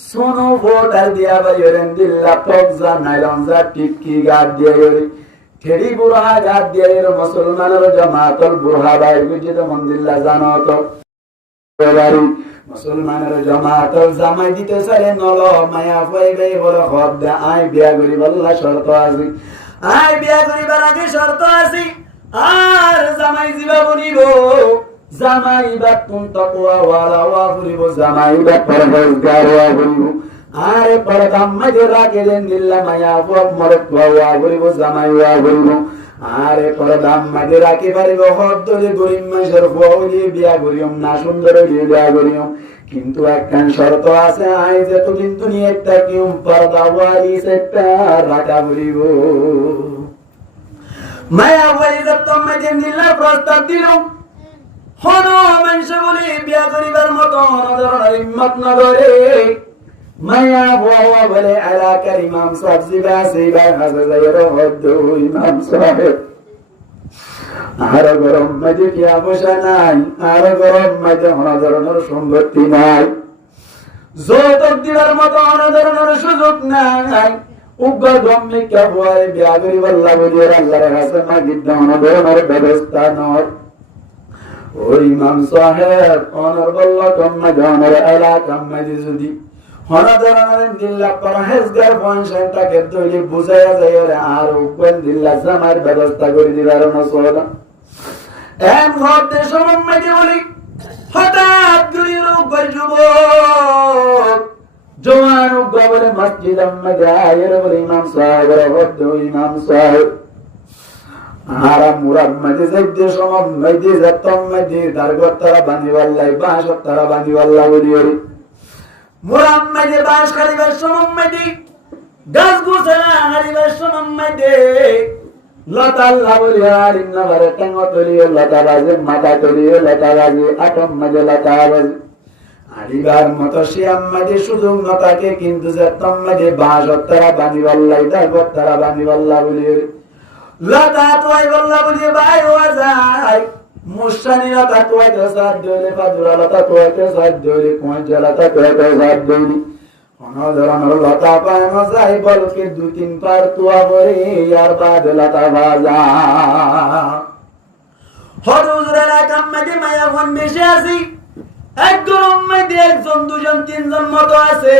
সোনো ভোটার দিয়া বাইরেন দিল্লা পগজা নাইলন যা টিকি গাদ দিয়া রে ঠেড়ি বুড়া গাদ দিয়া রে মুসলমানের জামাতল বুড়া বাইর গুজিত মন্দিল্লা জানাতো বাড়ি মুসলমানের জামাতল জামাই দিতে চাইলে নল মায়া পাইবে বড় শব্দ আই বিয়া করি বললা শর্ত আছে আই বিয়া করিবার আগে শর্ত আছে আর জামাই জিবা বনিব জামাই বাত তুম তাকওয়া ওয়ালা ওয়া করিব জামাই বাত পরহেজগার ওয়া করিব আরে পরদাম মাঝে রাখে দেন দিল্লা মায়া ওয়া মরত ওয়া করিব জামাই ওয়া করিব আরে পরদাম মাঝে রাখি পারিব হদ্দলে গরিব মানুষের বউলি বিয়া করিম না সুন্দর বিয়া করিম কিন্তু একখান শর্ত আছে আই যতদিন দুনিয়ায় থাকিম পর্দা ওয়ালি সেটা রাখা করিব মায়া ওয়ালি যত মাঝে দিল্লা প্রস্তাব দিল হনো মানুষ বলে বিয়া করিবার মতো ধরনের হিম্মত নগরে মায়া বাবা বলে এলাকার ইমাম সাহেব জিবা হাজার হদ্দ ইমাম সাহেব আর গরম মাঝে পিয়া পয়সা নাই আর গরম মাঝে অন্য ধরনের সম্পত্তি নাই যৌতুক দিবার মতো অন্য ধরনের সুযোগ নাই উগ্র গম্মি কেবল বিয়া করিবার লাগবে আল্লাহর কাছে মাগির অন্য ধরনের ব্যবস্থা নয় ও ইমাম সাহেব অনর বল্লা কম্মা জানের এলাকা মাঝে যদি অন্য ধরনের দিল্লা পরহেজগার পয়সাটাকে তৈরি বুঝাইয়া যায় আর উপেন দিল্লা জামার ব্যবস্থা করে দিবার মশলা এম হতে সমম মাঝে বলি হঠাৎ গুলির উপর যুবক জওয়ান বলে মসজিদ মাঝে আয়ের বলে ইমাম সাহেব হদ্দ ইমাম সাহেব আরা মুরাদ মাঝে যাইতে সমম মাঝে যাতম মাঝে দারগত তারা বানিওয়াল্লাই বাসত তারা বানিওয়াল্লা বলিওরি মুরাদ মাঝে বাস খালিবার সমম মাঝে গাছ গুছালা হারিবার সমম মাঝে লতা আল্লাহ বলি আর ইন্না বারে টেঙ্গ তলিয়ে লতা বাজে মাথা তলিয়ে লতা বাজে আটম মাঝে লতা বাজে হারিবার মতো শিয়াম মাঝে সুযোগ নতাকে কিন্তু যাতম মাঝে বাসত তারা বানিওয়াল্লাই দারগত তারা বানিওয়াল্লা বলিওরি লতা তোয়াই বল্লা বলিয়ে ভাই হওয়া যায় মুসানি লতা তোয়াইতে সাথ দইলে পাদুরা লতা তোয়াইতে সাথ দইলে কোঁচা লতা তোয়াইতে সাথ দইলি কোনো ধরনের লতা পায়নো যায় বলকে দু তিন পার তোয়া করে আর বাদ লতা ভাজা হরুজুরের এলাকার মধ্যে মায়া ফোন বেশি আছি এক গরম মধ্যে একজন দুজন তিনজন মতো আছে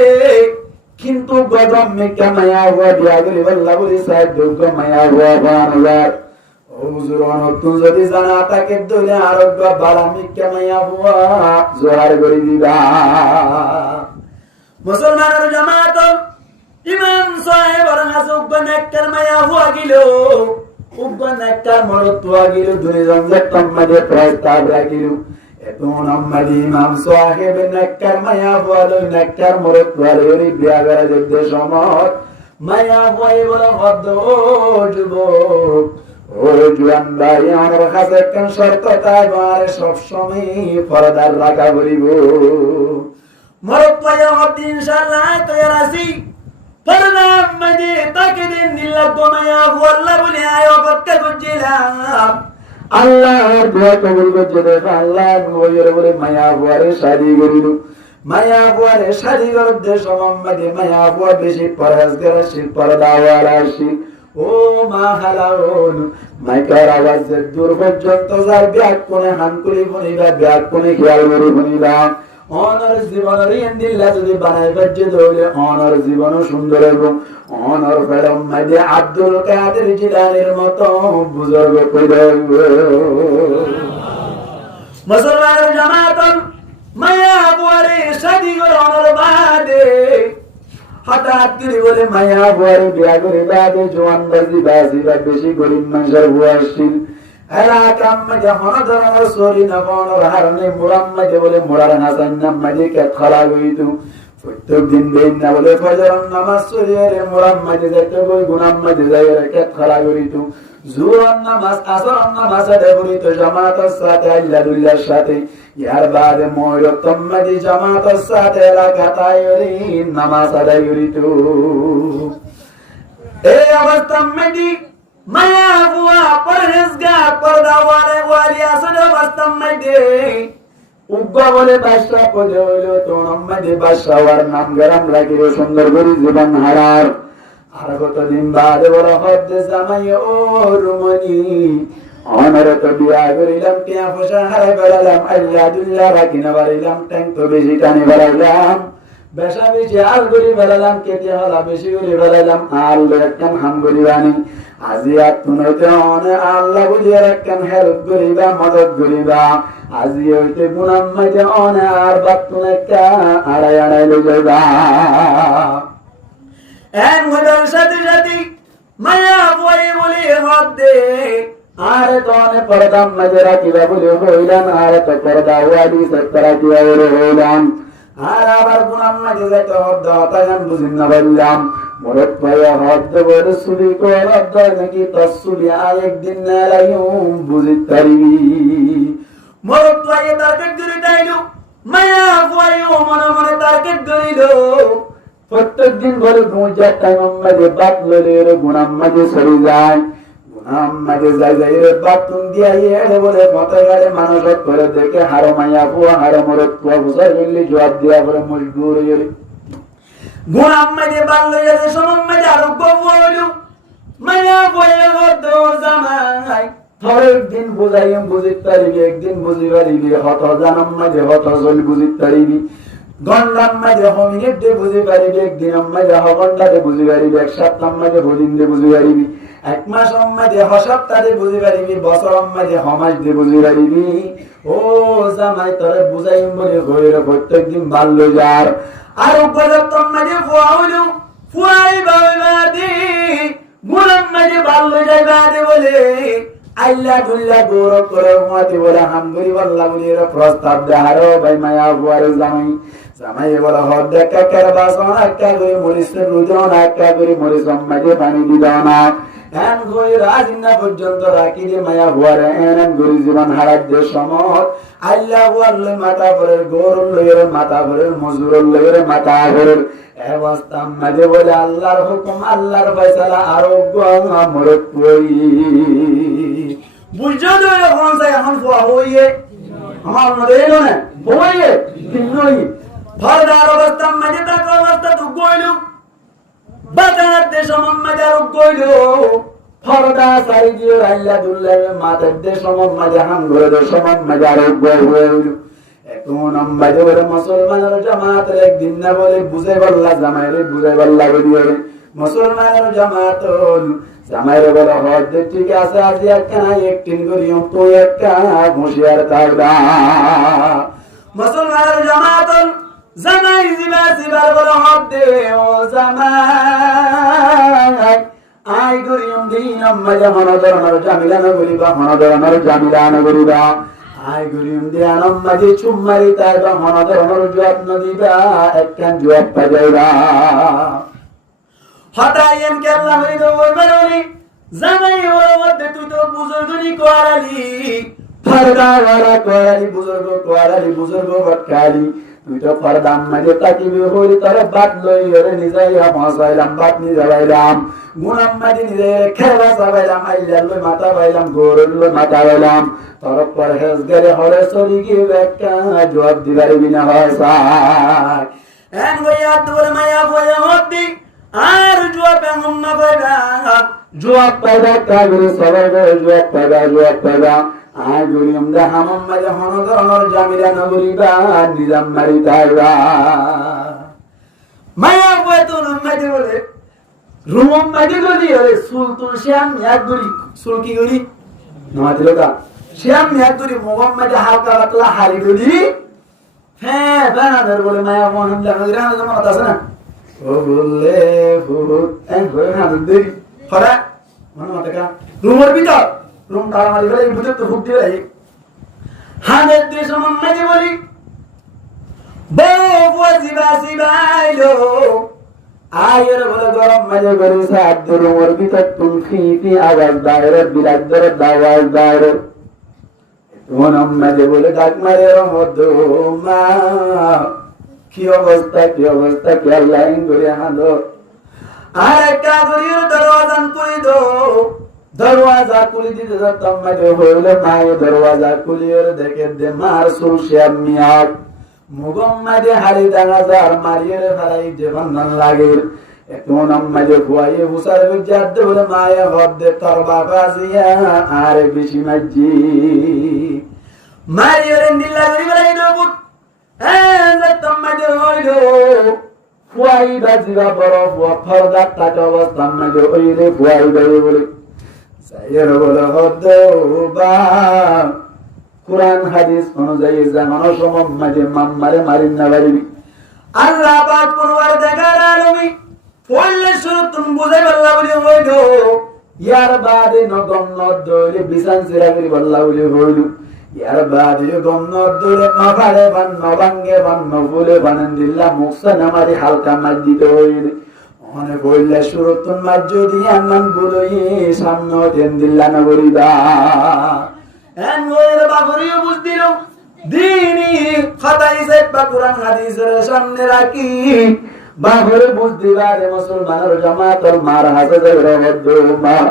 কিন্তু গদম মে কামায়া হুয়া বিয়া গলি বল্লা বলি সাহেব দুগ্গ মায়া হুয়া বানার ও হুজুর নতুন যদি জানা তাকে দলে আরোগ্য বালামি কামায়া হুয়া জোহার করি দিবা মুসলমানের জামাত ইমাম সাহেব আর হাসুক নেকর মায়া হুয়া গিলো উগ্গ নেকর মরত হুয়া গিলো দুনিজন জেতম মাঝে প্রস্তাব রাখিলো এখন আমাদের ইমাম সাহেব নেকর মায়া বলে নেকর মরত বলে বিয়া করে দেখতে সময় মায়া বলে বলে হদ যুবক ও জুয়ান ভাই আমার কাছে কোন শর্ত তাই মারে সব সময় পরদার রাখা বলিব মরত পায়া হদ ইনশাআল্লাহ তৈরি আছি পরদা মধ্যে তাকে দিন নিল্লা মায়া বল্লা বলে আয় অপেক্ষা করছিলাম আল্লাহর দোয়া কবুল করতে আল্লাহ নবীর বলে মায়া বুয়ারে শাদি করিল মায়া বুয়ারে শাড়ি গরদে সমম্মাদে মায়া বুয়া বেশি পরহেজগার আসি পরদাওয়ার আসি ও মা হালাউন মাইকার আওয়াজ দূর পর্যন্ত যার ব্যাগ কোনে হানকুলি বনিবা ব্যাগ কোনে খেয়াল করে বনিবা অনর জীবনের ইন্দিল্লা যদি বানাই বাজ্যে দৌলে অনর জীবন সুন্দর এবং অনর ফেরম মাঝে আব্দুল কাদের জিলানির মতো বুজুর্গ কইরা মুসলমানের জামাতন মায়া বুয়ারে শাদি করে অনর বাদে হঠাৎ করে বলে মায়া বুয়ারে বিয়া করে বাদে জোয়ান বাজি বাজি বা বেশি গরিব মানুষের বুয়া আসছিল এলাকার মাঝে হনধরনের সরি না বনর হারণে মুরাম মাঝে বলে মুরার হাসান নাম মাঝে কে খলা গইতু প্রত্যেক দিন দিন না বলে ফজর নামাজ সরিয়ে মুরাম মাঝে যাইতে বই গুনাম মাঝে যাই কে খলা গইতু জুরান নামাজ আসর নামাজ আদায় করিত জামাতের সাথে আল্লাহর সাথে ইয়ার বাদে ময়রতম মাঝে জামাতের সাথে এলাকায় নামাজ আদায় করিত এই অবস্থা মাঝে মায়া বুয়া পরহেজগার পরদাওয়ারে ওয়ালি আসলে বাস্তব মাইদে উগ্র বলে বাদশা পদে হইল তোর মাঝে বাদশাওয়ার নাম গরম লাগিল সুন্দর করে জীবন হারার আর কতদিন বাদে বড় হদ্দে জামাই ও রুমনি অনরে তো বিয়া করিলাম টিয়া পয়সা হারাই বেড়ালাম আল্লাহ দুল্লাহ রাখিনা বাড়িলাম ট্যাঙ্ক তো বেশি টানি বেড়াইলাম বেশা বেশি আর গরি বেড়ালাম কেটে হলা বেশি করে বেড়াইলাম আর একদম হাম গরি বানি আজি আত্মনৈতে অনে আল্লাহ বুঝিয়ে একদম হেল্প করিবা মদত করিবা আজি হইতে গুনাম মাঝে অনে আর বাতুন একটা আড়াই আড়াই লই যাইবা এন হইবার সাথে সাথে মায়া বই বলি হদ্দে আর তো অনে পরদাম মাঝে রাখিবা বলে হইলাম আর তো পরদা ওয়াদি সত্তরা কিবা বলে হইলাম আর আবার গুনাম মাঝে যাইতে হদ্দ হতাগান বুঝিন না বললাম মরত ভাইয়া হদ্দ বলে সুলি করে হদ্দ নাকি তসুলি একদিন না লাইম বুঝিত পারিবি মরত ভাইয়া টার্গেট করে ডাইলো মায়া ভাইও মনে মনে টার্গেট করিল প্রত্যেক দিন বলে পৌঁছার টাইম মাঝে বাত লইলে গুনাম মাঝে সরে যায় গুনাম মাঝে যাই যাই বাতুন দিয়া এড়ে বলে মতে গাড়ে মানুষ করে দেখে হারো মায়া বুয়া হারো মরত বুয়া বুঝাই বললি জবাব দিয়া বলে মজবুর হয়ে গুনাম মাঝে বাল লইয়া যে সমম মাঝে আরোগ্য হইল মায়া বয়ে হদ্দ জামাই একদিন বুঝাইম বুঝিত পারিবি একদিন বুঝি পারিবি হত জানাম মাঝে হত জল বুঝিত পারিবি ঘন্টার মাঝে মিনিট দিয়ে বুঝি পারিবি একদিন মাঝে ঘন্টাতে বুঝি পারিবি এক সপ্তাহ মাঝে হদিন দিয়ে বুঝি পারিবি এক মাস মাঝে সপ্তাহে বুঝি পারিবি বছর মাঝে মাস দিয়ে বুঝি পারিবি ও জামাই তোরে বুঝাইম বলে হইল প্রত্যেকদিন বাল লই যার আর উপযুক্ত মাঝে ফুয়া হইল ফুয়াই বাবাদি গুনাম মাঝে বাল লই যাই বাদে বলে আল্লাহ দুল্লাহ গৌরব করে মাতি বলে হামদুরি বল্লা বলি এর প্রস্তাব দেহারো ভাই মায়া বুয়ার জামাই জামাই বলে হদ দেখা কার বাসন একটা করে মরিস রুজন একটা করে মরিস মাঝে পানি দিদাও না এন গই রাজিনা পর্যন্ত রাখি যে মায়া বুয়ার এন গরি জীবন হারার যে সমত আল্লাহ বুয়ার লই মাথা ভরের গৌরব লইয়ের মাথা ভরের মজুর লইয়ের মাথা ভরের অবস্থা মাঝে বলে আল্লাহর হুকুম আল্লাহর ফয়সালা আরোগ্য মরত কই বুঝছো তো এখন সাই এখন ফুয়া হইয়ে আমার মনে এলো না হইয়ে দিনই ফরদার অবস্থা মাঝে তাক অবস্থা তো গইলো বাজার দেশ মাঝে আরোগ্য হইলো ফরদা সারি দিয়ে আল্লাহ দুল্লাহ মাতার দেশ মাঝে হাম ঘরে দেশ মাঝে আরোগ্য হইলো এখন মাঝে বলে মুসলমানের জামাতের একদিন না বলে বুঝে বললা জামাইরে বুঝে বললা বলে মুসলমানের জামাত জামাইরে বলে হদ ঠিক আছে আজ একটা একদিন করিও তো একটা হুঁশিয়ার থাকবা মুসলমানের জামাত জামাই জিবা জিবার বলে হদ দে ও জামাই আই করিও দিন মাঝে হনদরনের জামিলা না করিবা হনদরনের জামিলা না করিবা আই গরিম দিয়ানম মাঝে চুম্মারি তাই বা হনদরনের যত্ন দিবা একখান জবাব পাইবা হঠাৎ কেল্লা হইল ওই বারনি জামাই ওর মধ্যে তুই তো বুজুর্গনি কোয়ারালি ফারদা ওরা কোয়ারালি বুজুর্গ ভটকালি তুই তো পর্দাম মাঝে তাকিবি হইলি তারে বাদ লই ওরে নিজেই মশাইলাম বাদ নিজে বাইলাম গুনাম মাঝে নিজে খেলা চাবাইলাম আইলাম লই মাথা বাইলাম গোরল লই মাথা বাইলাম তোর পরহেজ গেলে হরে সরি গিয়ে একটা জবাব দিবার বিনা ভাষায় এন গইয়া তোর মায়া বয়া হতি আর জবাব এমন না পাইবা জবাব পাইবা কাগরে সবাই জবাব পাইবা আর যদি আমরা হামাম মাঝে হন ধরনের জামিলা নগরীবা নিজাম মারি তাইবা মায়া বয় তো মাঝে বলে রুমম মাঝে গলি আরে সুল তুল শ্যাম এক গলি সুল কি গলি নমাজ লোকা শ্যাম এক গলি মোগম মাঝে হালকা পাতলা হারি গলি হ্যাঁ বানাদের বলে মায়া মন হামলা নগরী হামলা মত আছে না ও বললে ভূত এক বলে না দেরি ফরা মন মত কা রুমের ভিতর রুম তালা মারি গেলে বুঝে তো হুক দিয়ে হামের দেশ মাঝে বলি বউ জিবাইলো আয়ের বলে গরম মাঝে গরি সাত রুমের ভিতর তুলফি আওয়াজ দাঁড়ে বিরাট ধরে দাওয়াজ দাঁড়ে ওনম মাঝে বলে ডাক মারে রহমত মা কি অবস্থা কি আল্লাহ করে হাঁদো আর একটা গরির দরওয়াজান করে দো দরওয়াজা খুলে দিতে যেতাম মাঝে হইলে মায়ে দরওয়াজা খুলিয়ে দেখে দে মার সুলশিয়ার মিয়াক মুগম মাঝে হাড়ি দাঙা যার মারিয়ে ফেলাই যে বন্ধন লাগে এখন মাঝে খুয়াইয়ে হুসার বিজাত বলে মায়ে হদ দে তোর বাবা জিয়া আর বেশি মাঝি মারিয়ে নীলা গরি বেড়াই দেবুত হ্যাঁ যেতাম মাঝে হইল খুয়াই বাজিবা বড় ফরদা তাকে অবস্থা মাঝে হইলে খুয়াই দেবে বলে সাইয়ের বলে হদ বা কুরআন হাদিস অনুযায়ী জামানো সমম মাঝে মাম্মারে মারিন না পারিবি আল্লাহ পাক পরওয়ার দেখার আলমি পড়লে শুরু তুমি বুঝাই পারলা বলে হইল ইয়ার বাদে নগম নদরে বিছান সিরা করি পারলা বলে হইল ইয়ার বাদে গম নদরে নভারে বান নবাঙ্গে বান নবুলে বানান দিল্লা মুকসা নামারি হালকা মাজ দিতে হইল মনে বললে শুরু তুমি মাজ যদি আনন্দ বলই সামনে দেন দিল্লা না বলিবা এন ওর বাবরিও বুঝদিল দিনী খাতাই সে কুরআন হাদিসের সামনে রাখি বাবরে বুঝদিবারে মুসলমানের জামাতর মার হাসে রহমতুল্লাহ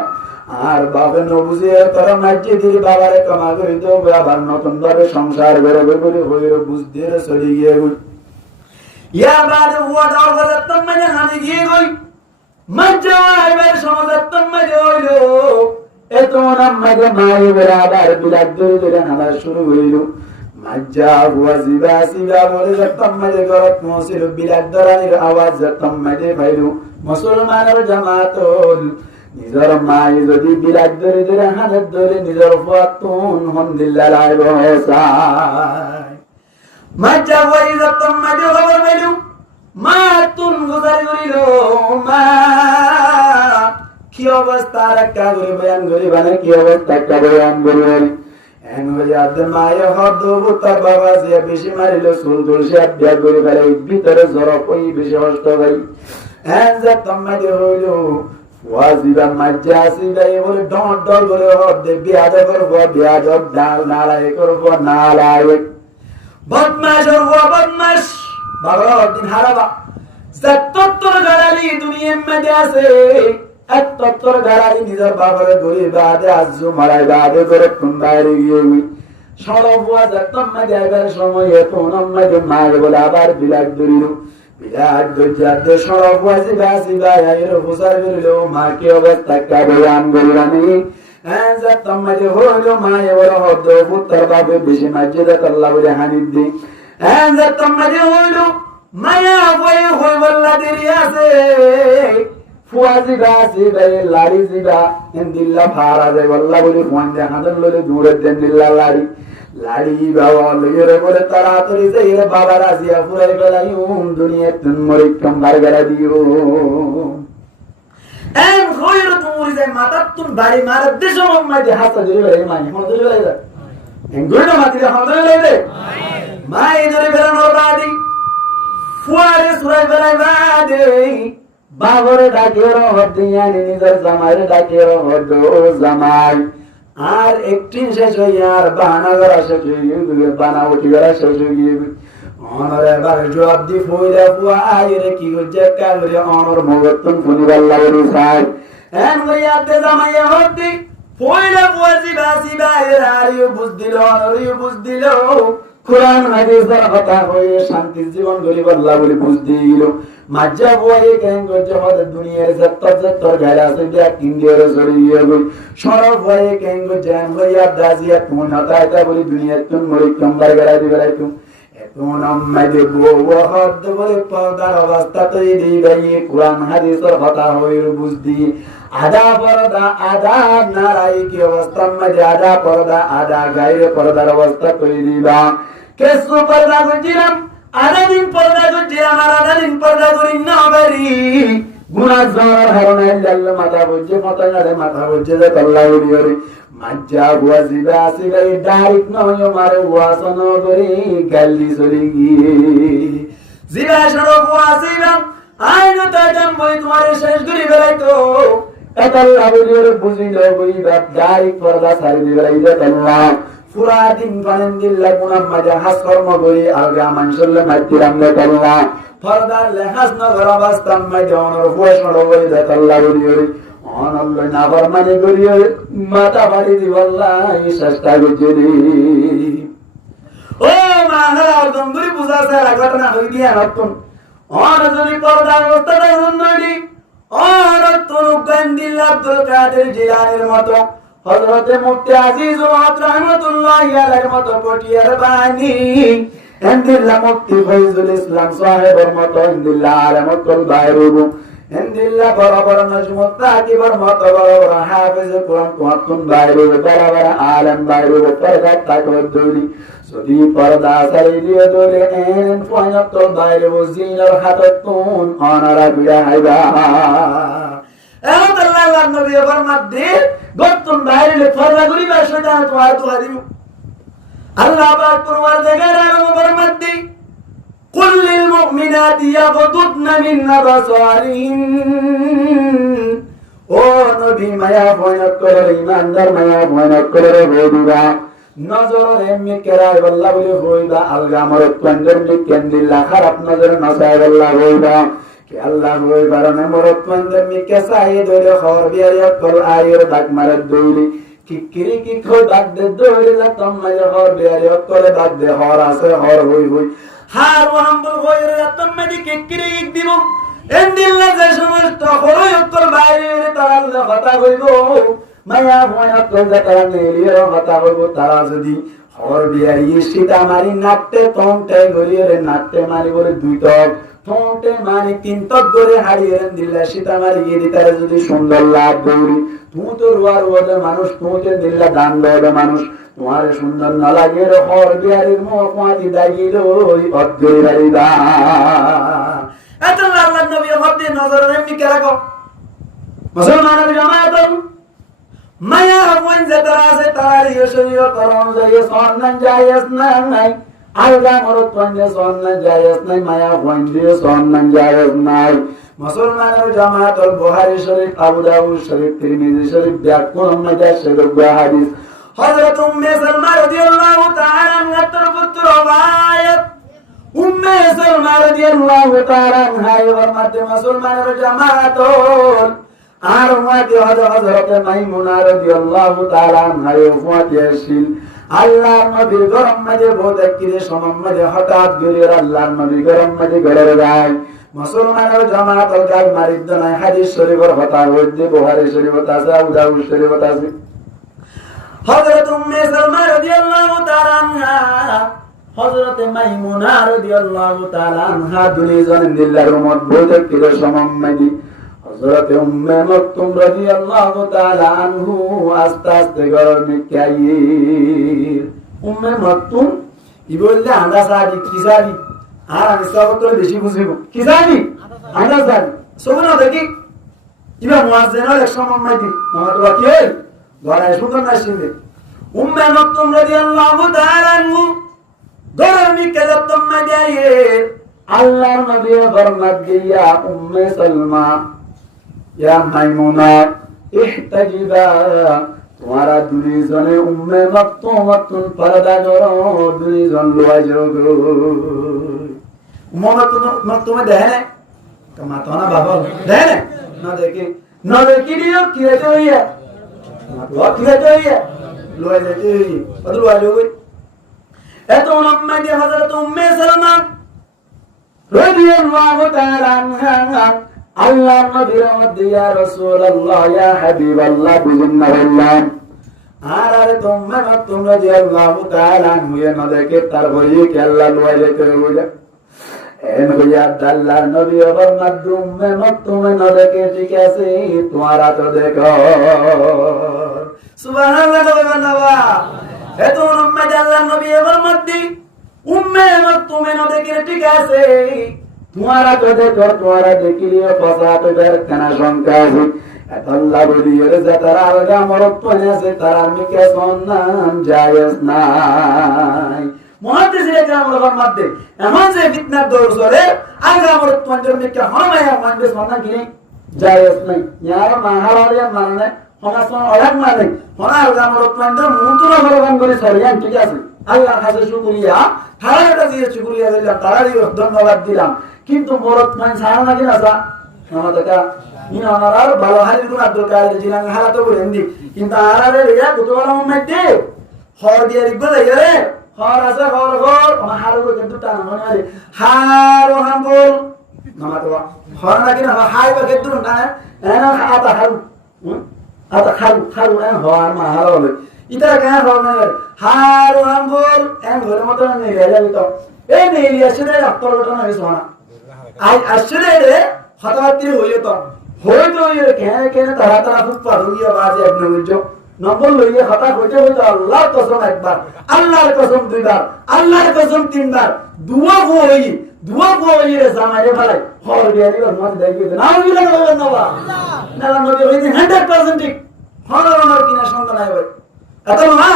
আর বাবে ন বুঝিয়ে তোর মসজিদের বাবারে কামা করি তো আবার নতুন ভাবে সংসার গড়বে বলে হইরে বুঝদির চলে গিয়ে ইয়া বাদ ওয়াদ আওয়াজাত মানে হানি গিয়ে গই মজ্জাইবের সমাজত মানে হইলো এত নামাজে মায়ে বরাবর বিলাদ ধরে নামাজ শুরু হইল মাজ্জা হুয়া জিবা বলে যতম মাঝে গরত মসিল বিলাদ ধরানির আওয়াজ যতম মাঝে ভাইলু মুসলমানের জামাতল নিজের মায়ে যদি বিলাদ ধরে হাত ধরে নিজের ফাতুন হামদুলিল্লাহ লাইব হাসাই মাজ্জা হুয়া যতম মাঝে খবর ভাইলু মা তুন গুজারি করিল মা কি অবস্থা একটা করে বয়ান করি মানে কি অবস্থা একটা বয়ান করি এন হইয়াতে মায়ে হদ তার বাবা যে বেশি মারিল সুল তুলসি আব্যা করে ফেলে ভিতরে জ্বর কই বেশি কষ্ট ভাই এন যে তোমাদের হইল ওয়াজিবা মাজ্জা সিলাই বলে ডট ডট করে হদ বিয়াদ করব বিয়াদ ডাল নালাই করব নালাই বদমাশ করব বদমাশ বাবা দিন হারাবা সত্তর গাড়ালি দুনিয়ার মধ্যে আছে এত্তর গাড়ালি নিজের বাবারে ধরে বাদে আজু মারাই বাদে করে কোন বাইরে গিয়ে সড়ক হওয়া যেতাম না যাইবার সময় এখন আমাদের মার বলে আবার বিলাট ধরিল বিলাট ধরতে সড়ক হওয়া সিবা এর হুসার বেরিল মাকে অবস্থা একটা বয়ান করিলানি হ্যাঁ যেতাম মাঝে হইল মায়ে বড় হদ পুত্র বাপে বেশি মাঝে আল্লাহ বলে হানি দি হ্যাঁ যেতাম মাঝে হইল মায়া বই হই বল্লা দেরি আছে ফুয়াজি গাছি গায়ে লাড়ি জিবা দিল্লা ফারা যায় বল্লা বলে ফোন দে হাঁদর ললে দূরে দেন দিল্লা লাড়ি বাবা লইরে বলে তাড়াতাড়ি যাই রে বাবা রাজিয়া ফুরাই বেলাই দুনিয়া তুন মরি কম্বার গড়া দিও এম খয়র তুমুরি যায় মাতা তুন বাড়ি মার দেশ মাঝে হাসা ধরে বেলাই মাই হন ধরে বেলাই দা এম গুইনা মাতি হন ধরে বেলাই দে মাই ধরে বেলানো বাদি ফুয়ারে সুরাই বেলাই বাদে বাবরে ডাকে রহদিয়ানি নিজের জামাইরে ডাকে রহদ জামাই আর একটি শেষ হয়ে আর বাহানা করা শেষ হয়ে গিয়ে বানা উঠি করা শেষ হয়ে গিয়ে অনরে এবার জবাব দি ফইলা ফুয়া আইরে কি গজ্জা কাগরে অনর মগতন ফুনি বাল্লা বলি সাই এন ওয়াতে জামাইয়া হদি ফইলা ফুয়া জিবা জিবা এরারিও বুঝ দিল অনরিও বুঝ দিল কুরআন হাদিসের কথা হয়ে শান্তি জীবন গরিব আল্লাহ বলে বুঝ দিল মাজা বয়ে কেন গজ্জা হদ দুনিয়ার যত গায়লা আছে দিয়া ইন্ডিয়ার জড়িয়ে গই সরব হয়ে কেন গজ্জা হইয়া দাজিয়া কোন হতাইতা বলি দুনিয়ার তুন মরি কম্বার গড়াই দিবেলাই তুম এখন আমাদের বউ হদ বলে পর্দার অবস্থা তৈরি গাইয়ে কুরআন হাদিসের কথা হয়ে বুঝ দি আদা পর্দা আদা নারাই কি অবস্থা মধ্যে আদা পর্দা আদা গায়ের পর্দার অবস্থা তৈরি বা কেসু পর্দা গুজিরাম আদা দিন পর্দা গুজিরাম আর আদা দিন পর্দা করি না বাড়ি গুনাহ জোর হারনে লাল্লা মাথা বুঝে মতাঙ্গারে মাথা বুঝে যে আল্লাহ উড়িয়রে মাজা বুয়া জিবা সিবাই ডাইক নয় মারে ওয়াসন করি গালি চলি গিয়ে জিবা সরো বুয়া সিবা আইনো তাজাম বই তোমারে শেষ করি বেলাইতো আল্লাহ উড়িয়রে বুঝিল বইবা ডাইক পর্দা সারি দিবেলাই যে আল্লাহ পুরা দিন বানেন দিল্লা গুনাহ মাজা হাস কর্ম করি আলগা মানসুল্লাহ মাতিরাম নে আল্লাহ পর্দার লেহাজ নগর অবস্থান মাজা অনর বুয়া সরো বই যে আল্লাহ উড়িয়রে অনল্য না ফরমানি করিও মাথা বাড়ি দিবাল্লাই চেষ্টা করছি ও মাহারা দমগুরি বুঝাছে ঘটনা হই দিয়া নতুন অন যদি পর্দা অবস্থাটা সুন্দরী অন তনু গন্দিল আব্দুল কাদের জিলানীর মতো হযরতে মুফতি আজিজুল হক রাহমাতুল্লাহি আলাইহির মতো পটিয়ার বাণী এন্দিল্লাহ মুফতি ফয়জুল ইসলাম সাহেবের মতো এন্দিল্লাহ আলামাতুল বাইরুবু এন্দিল্লাহ বরাবর নজমুত তাকিবর মতো বরাবর হাফেজ কুরআন কুয়াতুন বাইরুবু বরাবর আলেম বাইরুবু পর্দা তাকবর দৌলি যদি পর্দা সারি দিয়ে দৌলে এন ফায়নাতুল বাইরুবু জিনার হাতাতুন অনারা বিড়া হাইবা আল্লাহ নবী ফরমাত দে গতুন বাইরে পর্দা করিবা সেটা তোমার তো হাদিম আল্লাহ পাক পরওয়ার জায়গার ফরমাত দে قل للمؤمنات يغضضن من أبصارهن ও নবী মায়া ভয় করে ইমানদার মায়া ভয় করে হইবা নজর এমনি কেরাই আল্লাহ বলে হইবা আলগা মরত পঞ্জর নি কেন্দিল্লা খারাপ নজর নসাই আল্লাহ হইবা কে আল্লাহ হইবার নে মরত পঞ্জর নি কেসাই দলে খর বিয়ারিয়া কল আয়ের ডাক মারে দৌলি কিকিরি কি খো ডাক দে দৌলি লা তম্মায় খর বিয়ারিয়া কলে ডাক দে হর আছে হর হই হার ওয়াম্বুল হইরে তম্মাদি কিকিরি দিব এন্দিল্লা যে সমস্ত হরই উত্তর বাইরে তারা কথা কইব মায়া ভয় করে তারা নেলির কথা কইব তারা যদি হর বিয়ারি সীতা মারি নাটতে তংটে গলিয়ে নাটতে মারি বলে দুই তক তংটে মারি তিন তক করে হারিয়ে দিল্লা সীতা মারি গিয়ে তারা যদি সুন্দর লাভ দৌড়ি তুই তো রুয়ার ওদে মানুষ তুই দিল্লা দান দেবে মানুষ তোমার সুন্দর না লাগে হর বিয়ারির মুখ মাটি দাগিল ওই অদ্ভুত বাড়িদা এত আল্লাহ নবী হদ্দি নজর এমনি কে রাখো মুসলমানের জামাত মায়া হওয়ান যে তারা আছে তার ইসরিয় করণ যায় সন্নান জায়েজ নাই আলগা মরত পঞ্জে সন্নান জায়েজ নাই মায়া হওয়ান দিয়ে সন্নান জায়েজ নাই মুসলমানের জামাতুল বুখারী শরীফ আবু দাউদ শরীফ তিরমিজি শরীফ ব্যাকুল মধ্যে শরীফ হাদিস হযরত উম্মে সালমা রাদিয়াল্লাহু তাআলা আনহা পুত্র রওয়ায়াত উম্মে সালমা রাদিয়াল্লাহু তাআলা আনহা এর মধ্যে মুসলমানের জামাতুল আর ওয়াতি হযরত মাইমুনা রাদিয়াল্লাহু তাআলা আনহা ওয়াতি আসিল আল্লাহর নবী গরম মাঝে বহুত কিরে সমম মাঝে হঠাৎ গরির আল্লাহর নবী গরম মাঝে গড়ে যায় মুসলমানের জামাতুল গাল মারিদ নাই হাদিস শরীফের কথা হইছে বুখারী শরীফত আছে আবু দাউদ শরীফত আছে হযরত উম্মে সালমা রাদিয়াল্লাহু তাআলা আনহা হযরত মাইমুনা রাদিয়াল্লাহু তাআলা আনহা দুইজন দিল্লার মধ্যে কিরে সমম মাঝে হযরত উম্মে মাকতুম রাদিয়াল্লাহু তাআলা আনহু আস্তে আস্তে ঘরের মধ্যে আইয়ে উম্মে মাকতুম ই বললে আন্ডা সাদি কি সাদি আর আমি সব তো বেশি বুঝিব কি সাদি আন্ডা সাদি সোনা দেখি ইবা মুয়াজ্জিনের এক সময় মাইদি আমার তো কি হই ঘরে সুন্দর না শুনে উম্মে মাকতুম রাদিয়াল্লাহু তাআলা আনহু ঘরের মধ্যে যতম মাইদি আইয়ে আল্লাহর নবী ফরমাত দিয়া উম্মে সালমা ইয়া মাইমুনা ইহতাজিবা তোমারা দুইজনে উম্মে মাকতুমাতুন পর্দা করো, দুইজন লওয়া যোগ উম্মে মাকতুমে দেখে না মাতো না বাবা দেখে না দেখি না দেখি দিও কি হইয়া মাতো কি হইয়া লওয়া যেতে অদল লওয়া যোগ এত উম্মে দি হযরত উম্মে সালামা রাদিয়াল্লাহু তাআলা আনহা আল্লাহ নবীর মধ্যে ইয়া রাসূলুল্লাহ ইয়া হাবিবাল্লাহ বিল্লাহ আরে তোমরা তোমরা যে আল্লাহ তাআলা মুয়ে না দেখে তার বলি কে আল্লাহ লয় যেতে বলে এন হইয়া আল্লাহর নবী ওর মাধ্যমে মতমে না দেখে ঠিক আছে তোমারা তো দেখো সুবহানাল্লাহ বাবা এত উম্মে আল্লাহর নবী ওর মধ্যে উম্মে মতমে না দেখে ঠিক আছে তোমারা তো দেখো তোমারা দেখিলিও ফসাদ বের কানা শঙ্কা আছে আল্লাহ বলিয়ে যে তারা আলগা মরত পনেছে তারা মিকে সন্নান জায়েজ নাই মুহাদ্দিসে কেরামের মধ্যে এমন যে ফিতনার দৌর চলে আলগা মরত পঞ্জর মিকে হমায়া মানবে সন্নান কি জায়েজ নাই ইয়ার মাহারারিয়া মানে হনাসন অলাক মানে হনা আলগা মরত পঞ্জর মুতুরা ভগবান করে সরিয়ান ঠিক আছে আল্লাহর কাছে শুকরিয়া তারা দিয়ে শুকরিয়া দিলাম তারা দিয়ে ধন্যবাদ দিলাম কিন্তু মরত মান ছাড়া নাকি না সা আমাদের ইনা আনার ভালো হাজির গুণ আব্দুল কাদের জিলানী হালাতো বলেন দি কিন্তু আরারে রিয়া কুতুবালা মধ্যে হর দিয়ে রিগো যাইরে হর আছে হর হর আমার হারো কিন্তু টানা মনে আছে হার হাম বল নামাতো হর নাকি না হাই বা কিন্তু না এনা আতা খারু এন হর মা হারো বলে ইতা কেন হর মানে হার হাম বল এন ঘরের মত নেই যাবি তো এই নেই আসলে ডাক্তার ঘটনা হইছে না আই আসলে রে হতাবাতি হইতো তো হইতো এর কেন তারা তারা খুব পারুইয়া বাজে আপনি বুঝছো নম্বর লইয়ে হতা হইতে হইতো আল্লাহর কসম একবার আল্লাহর কসম দুইবার আল্লাহর কসম তিনবার দুয়া হই রে জামাইরে ভাই হল দিয়া দিল মত দেখি না আমি লাগবে না বা না নবী হইছে 100% ঠিক হল আমার কিনা সন্তান আইবে এত না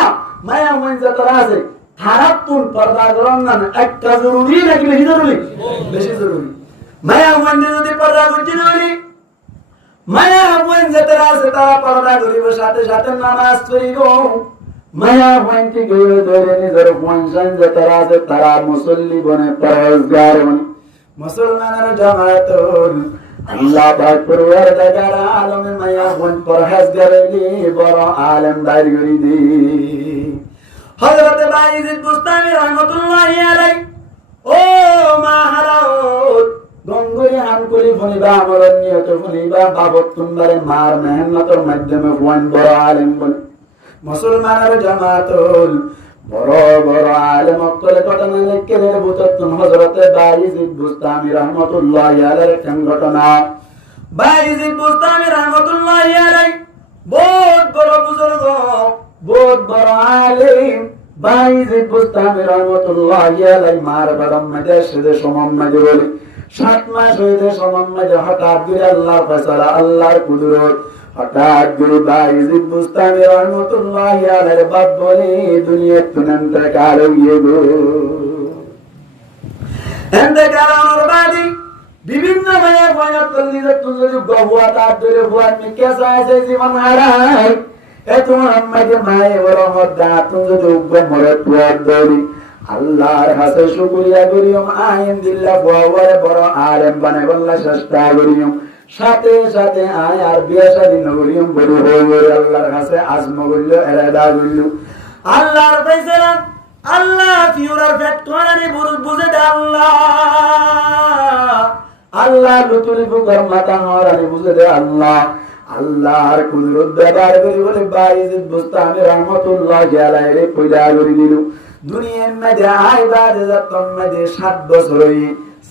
মায়া মন যারা আছে হারাতুন পর্দা করন না একটা জরুরি নাকি বেশি জরুরি বেশি জরুরি মায়া মন যদি পর্দা করতে জরুরি মায়া মন যারা আছে তারা পর্দা করিব সাথে সাথে নামাজ পড়িব মায়া মন কি গইল ধরে নিজের মনসান যারা আছে তারা মুসল্লি বনে পরহেজগার বনে মুসলমানের জামাত আল্লাহ পাক পরওয়ারদিগার আলমে মায়া মন পরহেজগার লি বড় আলেম দাইর করি দি হযরত বাইজিদ বুস্তামি রাহমাতুল্লাহি আলাইহি ও মাহারাত গঙ্গুরি হানকুলি ফনিবা আমরন নিয়ত ফনিবা বাবত তুমবারে মার মেহনতর মাধ্যমে ওয়ান বড় আলেম বল মুসলমানের জামাতুল বড় বড় আলেম অক্তরে ঘটনা লিখে রে বুততুন হযরত বাইজিদ বুস্তামি রাহমাতুল্লাহি আলাইহি কোন ঘটনা বাইজিদ বুস্তামি রাহমাতুল্লাহি আলাইহি বহুত বড় বুজুর্গ বহুত বড় আলেম বাইজিদ বুস্তামি রাহমাতুল্লাহি আলাইহি মার বড়ম মদেশে সমম্মদ বলে 7 মাস হইতে সমম্মদ হঠাৎ করে আল্লাহর ফয়সালা আল্লাহর কুদরত হঠাৎ করে বাইজিদ বুস্তামি রাহমাতুল্লাহি আলাইহি বাপ বলে দুনিয়া তুনন্তে কাল হইয়ে গো এন্তে কারণর বাদি বিভিন্ন ভাইয়া ভাইয়া তল্লিজত তুজুর গহুয়া তার ধরে হুয়া মিকে সাইছে জীবন হারায় এত মুহাম্মদ মায়ে বড় মদ্দা তুজুর উগ্র মরে তুয়ার দরি আল্লাহর কাছে শুকরিয়া করিও আইন দিল্লা বড় বড় আলেম বানাই বল্লা চেষ্টা করিও সাথে সাথে আয় আর বিয়া শাদী নগরিও বড় হয়ে আল্লাহর কাছে আজম করিল এরাদা করিল আল্লাহর ফয়সালা আল্লাহ ফিউরার ফ্যাক্টরি বুঝে দে আল্লাহ লুতুরি বুকার মাথা নরানি বুঝে দে আল্লাহর কুদরত ব্যবহার করি বলে বাইজিদ বুস্তামি রাহমাতুল্লাহি আলাইহি পূজা করি দিল দুনিয়ার মধ্যে ইবাদত মধ্যে 7 বছর হই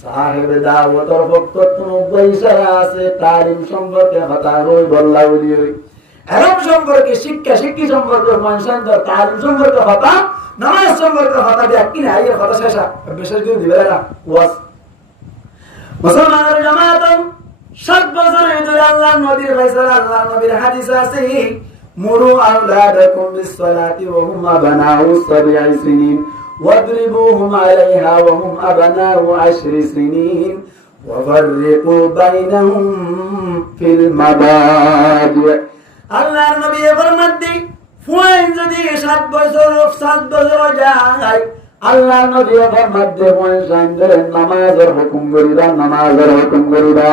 সাহেব দাওয়াতর বক্তব্য 90 সাল আছে তালিম সম্পর্কে কথা হই বল্লা বলি হই আরব সম্পর্কে শিক্ষা সম্পর্কে মানসন্দ তালিম সম্পর্কে কথা নামাজ সম্পর্কে কথা দেখ কি না এই কথা শেষা বিশেষ করে দিবে না ওয়াজ মুসলমানের জামাত 7 বছর ধরে আল্লাহর নবীর ফয়সালা আল্লাহর নবীর হাদিস আছে মুরু আওলাদাকুম বিসসালাতি ওয়া হুম আবনাউ 7 সিনিন ওয়াদরিবুহুম আলাইহা ওয়া হুম আবনাউ 10 সিনিন ওয়া ফাররিকু বাইনাহুম ফিল মাবাদি আল্লাহর নবী ফরমাতে ফুয়াইন যদি 7 বছর যায় আল্লাহ নবী ফরমাতে ফুয়াইন নামাজের হুকুম করিবা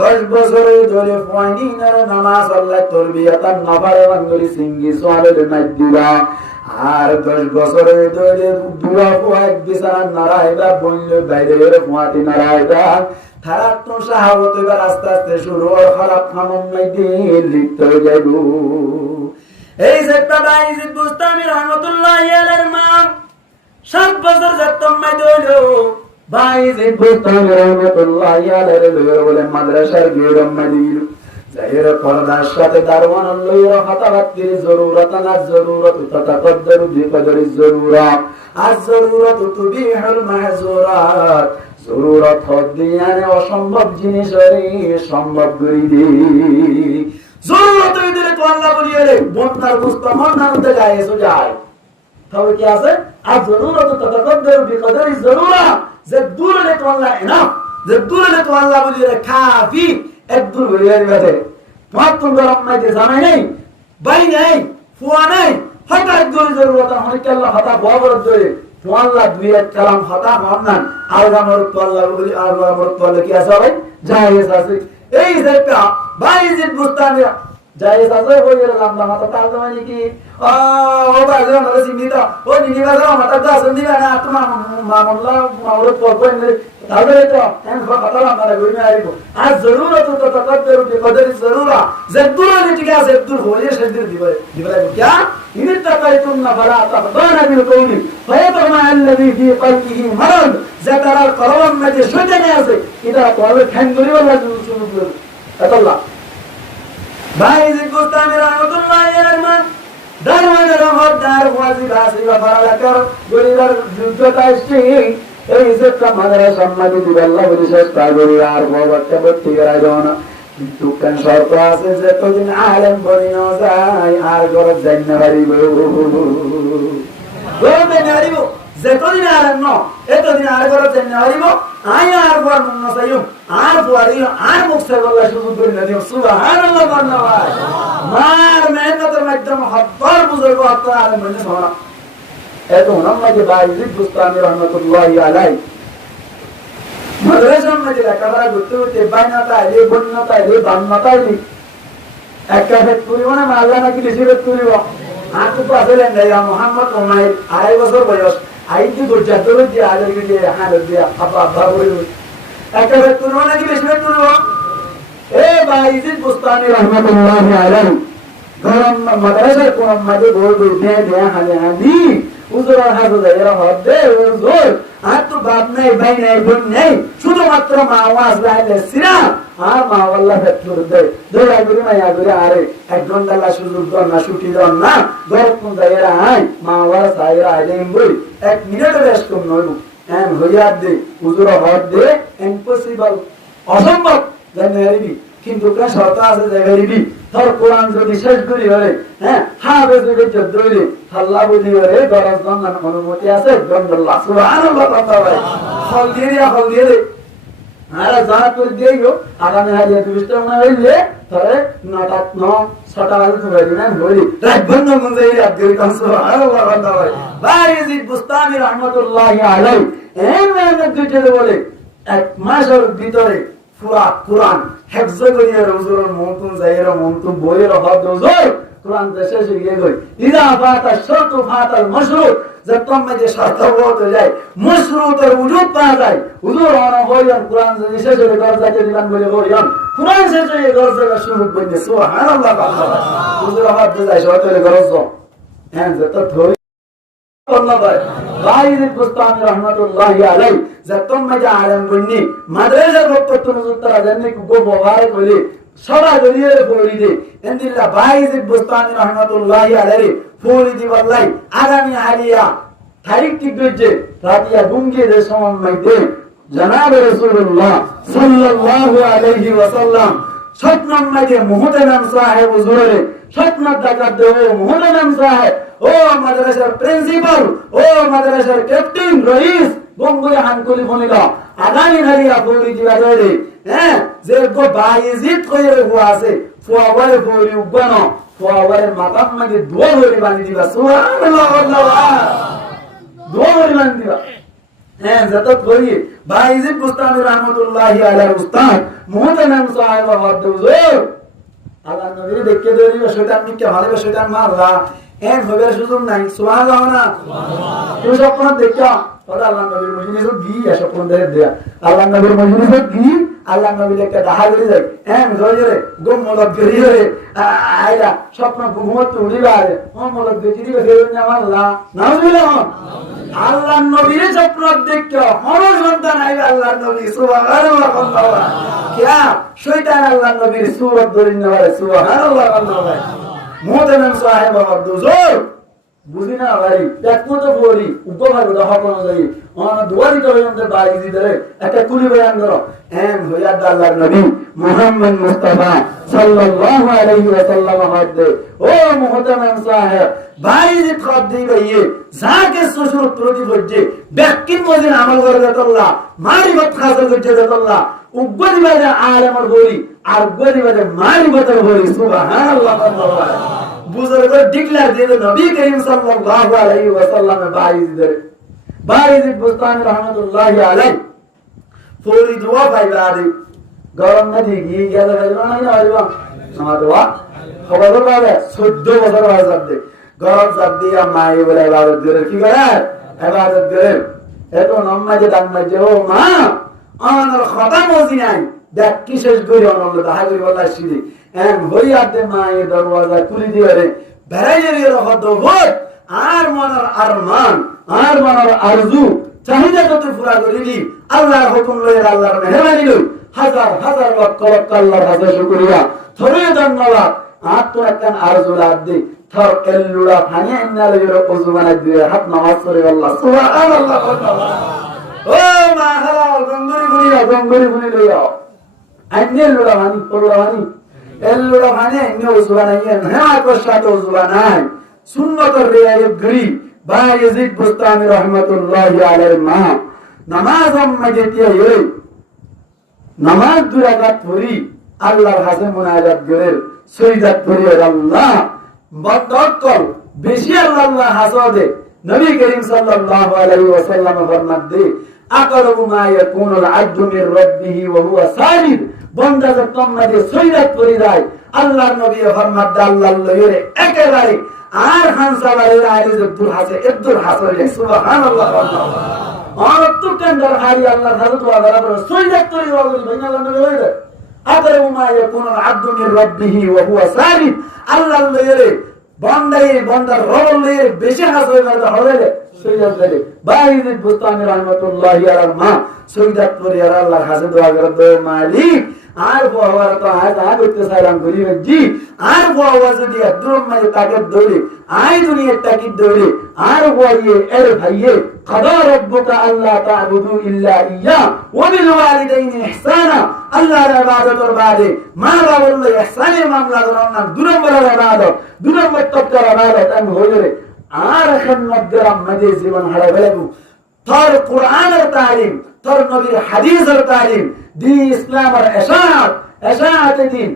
10 বছরে ধরে ফুয়াইনের নামাজ আল্লাহ তরবিয়াতান নফারে বাঙ্গলি সিঙ্গি সোয়ালের মাইদিবা আর 10 বছরে ধরে বুয়া ফুয়া বিছানা নারায়বা বলল বাইরে ফুয়াতি নারায়বা তারা তো সাহাবত এবার আস্তে আস্তে শুরু আর খারাপ খামন মাইদি লিখতে যাইব এই যে বাবা ইজিদ বুস্তামি রহমাতুল্লাহি আলাইহির মা 7 বছর যতম মাইদি হলো বাইজিদ বুস্তামি রহমাতুল্লাহি আলাইহির বলে মাদ্রাসার গিরম মাইদিল জাহির পর্দার সাথে দারওয়ান আল্লাহর হাতাবাতির জরুরত না জরুরত তাতাকদ্দারু বিকদরি জরুরত আজ জরুরত তুবিহুল মাহজুরাত জরুরত হদিয়ানে অসম্ভব জিনিস সম্ভব করে দি জরুরত দিলে তো আল্লাহ বলিয়ে রে বন্দার বুঝতো মন্নার মধ্যে যায় এসো যায় তবে কি আছে আর জরুরত তাতাকদ্দারু বিকদরি জরুরত যে দূরে তো আল্লাহ এনাফ যে দূরে তো আল্লাহ বলিয়ে রে কাফি একদূর বলিয়ে রে তোমার তো গরম নাই জানাই নেই বাই নাই ফুয়া নাই হঠাৎ দূরে জরুরত অনেক আল্লাহ হঠাৎ বড় ধরে আল্লাহ দুই এক কালাম হঠাৎ মাননান আলগামর তো আল্লাহ বলি আলগামর তো আল্লাহ কি আছে ভাই জায়েজ আছে এই যে বাইজিদ বুস্তানি জায়েজ আছে হয়ে গেল লম্বা মাথা তাল মানে কি ও বাজে আমরা সিমিতা ও নিনি বাজে মাথা তো আসেন দিবা না তোমার মামুল্লাহ মাওরত পড়বেন তাহলে তো এন কথা আমরা কই না আইবো আর জরুরত তো তাকদ্দর বিকদর জরুরা জদুর ঠিক আছে জদুর হয়ে সেদিন দিবা কি ইনি তাকাইতুন না ফালা তাফদানা বিল কওলি ফায়াতমা আল্লাযী ফি কলবিহি মারাদ যাতার কলম মধ্যে শয়তান আছে এটা তোলে খান করি বলা শুরু করে আল্লাহ বাইজিদ বুস্তামি রাহমাতুল্লাহি আলাইহি মান দারওয়ানের হদ্দার ওয়াজিব আসিব ফারালাকার গরিবার যুদ্ধটা আসছে এই যে কামারে সম্মানিত দিবাল্লাহ বলি চেষ্টা করি আর বাবাকে ভর্তি করা যায় না কিন্তু কেন শর্ত আছে যে যতদিন আলেম বনি না যায় আর গরজ যাই না পারিব গরজে নারিব যতদিন আলেম ন এতদিন আর গরজ যাই না পারিব আই আর বর মন চাইও আর বুয়ারি আর মুখে বলা শুরু করে না দিও সুবহানাল্লাহ বান্নাওয়াজ মার মেহনতের মাধ্যমে হদ্দার বুজুর্গ হদ্দার আলেম বনি না এত নামাজে বাইজিদ বুস্তামি রহমাতুল্লাহি আলাইহি মাদ্রাসার মধ্যে লেখাপড়া করতে করতে বাইনাতা এলে বন্যতা এলে বান্নতা এলে একটা ভেদ করিব না মাল্লা নাকি বেশি ভেদ করিব আর তো পাশে লেন্ডাইয়া মোহাম্মদ ওমাইর 2.5 বছর বয়স আইটি দরজা দৌড় দিয়ে আগে দিয়ে হাত দিয়ে আব্বা করিব একটা ভেদ করিব নাকি বেশি ভেদ করিব এ বাইজিদ বুস্তামি রহমাতুল্লাহি আলাইহি গরম মাদ্রাসার কোন মাঝে গোল গোল দিয়ে হালে হাদি উজুরা হাজুদা এরা হদ্দে উজুর আর তো বাপ নাই ভাই নাই বোন নাই শুধুমাত্র মা ওয়াজ লাইলে সিরা আর মা আল্লাহ ফেতুর দে দোয়া করি মায়া করে আরে এক ঘন্টা লা সুযোগ দন না ছুটি দন না গরম কোন জায়গা আই মা ওয়াজ সাইরা আইলে ইমবই 1 মিনিট রেস্ট কম নইব এম হইয়া দে উজুরা হদ্দে ইম্পসিবল অসম্ভব জানেরিবি কিন্তু কা শর্ত আছে জানেরিবি তোর কোরআন যদি শেষ করি হলে হ্যাঁ হাফেজ যদি চদ্রইলে আল্লাহ বলি রে গরজ দন অনুমতি আছে গন্ডল্লাহ সুবহানাল্লাহ তাআলা ফল দিয়ে দে আরে জানা করে দিও আগামী হারিয়ে দুষ্ট না হইলে তরে নাটক ন ছটা আলু ধরে না বলি রাত বন্ধ মনে আব্দুল কাম সুবহানাল্লাহ তাআলা বাইজিদ বুস্তামি রাহমাতুল্লাহি আলাইহি এই মেহনত দিতে বলে এক মাসের ভিতরে পুরা কোরআন হেফজ করিয়া হুজুরের মনতুন জায়ের মনতুন বইয়ের হদ হুজুর কোরআন দেশে গিয়ে গই ইদা ফাতা শর্তু ফাতাল মাশরুত যতম মধ্যে শর্ত হতে যায় মাশরুতের উজুদ পাওয়া যায় হুজুর ওনা হইয়ান কোরআন দেশে গিয়ে গরজাকে দিলাম বলে হইয়ান কোরআন শেষে গিয়ে গরজাকে শুরু করে সুবহানাল্লাহ হুজুর হদ যায় শর্তের গরজ হ্যাঁ যত ধরে বাইজিদ বুস্তামি রহমাতুল্লাহি আলাইহি যতম মধ্যে আলেম বন্নি মাদ্রাসার বক্তব্য নজরতা জানি গো বহারে কইলে সবাই গলিয়ে পড়ি দে এন্দিল্লাহ বাইজিদ বুস্তামি রহমাতুল্লাহি আলাইহি পড়ি দি বললাই আগামী হারিয়া তারিখ ঠিক হইছে রাতিয়া গুঙ্গে যে সময় মধ্যে জনাব রাসূলুল্লাহ সাল্লাল্লাহু আলাইহি ওয়াসাল্লাম সতনাম মধ্যে মুহতারাম সাহেব হুজুরে সতনাম দাকাত দেও মুহতারাম সাহেব ও মাদ্রাসার প্রিন্সিপাল ও মাদ্রাসার ক্যাপ্টেন রইস বঙ্গুরে হানকুলি বনিলা আগামী হারিয়া পড়ি দিবা রে হ্যাঁ যে গো বাইজিদ কইরে হুয়া আছে ফুয়াবারে পড়ি উবানো ফোয়ারের মাথার মাঝে দোয়া করে বানিয়ে দিবা সুবহানাল্লাহ দোয়া করে বানিয়ে দিবা হ্যাঁ যত করি বাইজিদ বুস্তামি রহমাতুল্লাহি আলাইহি উস্তাদ মুহতারাম সাহেব হুজুর আল্লাহ নবী দেখে ধরিবা শয়তান নিকে ভালোবে শয়তান মারলা এর হবে সুযোগ নাই সুবহানাল্লাহ না তুমি স্বপ্ন দেখো আল্লাহ নবীর মজলিসে গিয়ে স্বপ্ন দেয়া আল্লাহ নবীর মজলিসে গিয়ে আল্লাহ নবী একটা দেখা করে যায় হ্যাঁ জোরে গম মলক গরিয়ে আইলা স্বপ্ন ঘুমত উড়িবারে ও মলক গজিরি বেরে নামাল্লাহ নাউজুবিল্লাহ আল্লাহ নবীর স্বপ্ন দেখো হর সন্তান আইলা আল্লাহ নবী সুবহানাল্লাহ কিয়া শয়তান আল্লাহ নবীর সূরত ধরে নেওয়ারে সুবহানাল্লাহ মুহতারাম সাহেব হুজুর বুঝি না ভাই একমত পড়ি উপভাগ দহা কোন যাই অন দুয়ারি তো হইতে বাইজি ধরে একটা কুলি বয়ান করো এম হইয়া আল্লাহর নবী মুহাম্মদ মুস্তাফা সাল্লাল্লাহু আলাইহি ওয়াসাল্লাম হদে ও মুহতারাম সাহেব বাইজি খদ দিবে যাকে শ্বশুর প্রতি বজে ব্যক্তির মধ্যে আমল করে দেতল্লাহ মারিফত হাসিল করতে দেতল্লাহ উগ্গরি বাজে আলেমর বলি আর গরি বাজে মারিফতের বলি সুবহানাল্লাহ বুজুর্গ ডিক্লেয়ার দিয়ে নবী করিম সাল্লাল্লাহু আলাইহি ওয়াসাল্লাম বাইজিদ বুস্তামি রহমাতুল্লাহি আলাইহি ফৌরি দোয়া পাইবাদি গরম নদী গিয়ে গেল না আইবা আমার দোয়া খবর পাবে 14 বছর বাজার দে গরম জাত দিয়া মাই বলে ইবাদত করে কি করে ইবাদত করে এত নামাজে দামাজে ও মা আমার খতা মজি নাই দেখ কি শেষ করি অনল দেখা করি বলা সিদি এম হইয়াতে মায়ের দরওয়াজা খুলে দিবারে বেড়াইয়ে রহত ভোট আর মনের আরমান আর মনের আরজু চাহিদা যত পুরা করিলি আল্লাহর হুকুম লইয়া আল্লাহর মেহরবানি লই হাজার হাজার লক্ষ লক্ষ আল্লাহর হাজার শুকরিয়া থরে ধন্যবাদ আর তো একখান আরজু লাগ দি থর এল্লুড়া ফানি আইনা লইয়া ওযু বানাই দিয়ে হাত নামাজ পড়ে আল্লাহ সুবহানাল্লাহ ও মা হালাল গঙ্গরি গুনি লইয়া আইনে লুড়া মানি পড়ুড়া মানি এল্লুড়া মানে এনে ওযু বানাই হ্যাঁ কষ্ট ওযু বানাই সুন্নতর রিয়ায়ত গরি বাইজিদ বুস্তামি রহমাতুল্লাহি আলাইহি মা নামাজ মাঝে দিয়ে নামাজ দুই রাকাত পড়ি আল্লাহর কাছে মুনাজাত করে সজদা করি আল্লাহ বদকল বেশি আল্লাহ হাসদে নবী করিম সাল্লাল্লাহু আলাইহি ওয়াসাল্লাম ফরমান দে আকরাবু মা ইয়াকুনুল আবদু মির রাব্বিহি ওয়া হুয়া সাজিদ বান্দা যখন মাঝে সজদা করে যায় আল্লাহর নবী ফরমান দে আল্লাহ লইরে একেবারে আর হানসাবারের আইরে দুর হাসে এদুর হাসে সুবহানাল্লাহ আর তো কেন্দ্র হারি আল্লাহর হাজত ওয়া বরাবর সজদা করে ওয়া বলেন আল্লাহ নবী লইরে আকরাবু মা ইয়াকুনুল আবদু মির রাব্বিহি ওয়া হুয়া সাজিদ আল্লাহ লইরে বান্দার রব লইরে বেশি হাসে হবে সজদা করে বাইজিদ বুস্তামি রাহমাতুল্লাহি আলাইহি মা সজদা করে আল্লাহর হাজত ওয়া করে মালিক আর বাবার তো আজ হইতে সালাম করি জি আর বাবা যদি একদম মানে তাকে দৌড়ে আই দুনিয়ার তাকে দৌড়ে আর বইয়ে এর ভাইয়ে কদা রব্বুকা আল্লাহ তা'বুদু ইল্লা ইয়া ওয়া বিল ওয়ালিদাইনি ইহসানা আল্লাহর ইবাদতের বাদে মা বাবার লই ইহসানের মামলা করার না দুই নম্বরের ইবাদত দুই নম্বর তত্ত্বের ইবাদত আমি হইরে আর এখন মধ্যরাম মাঝে জীবন হারা ফেলবো তোর কোরআনের তালিম তোর নবীর হাদিসের তালিম দিন ইসলামের এশাআত দিন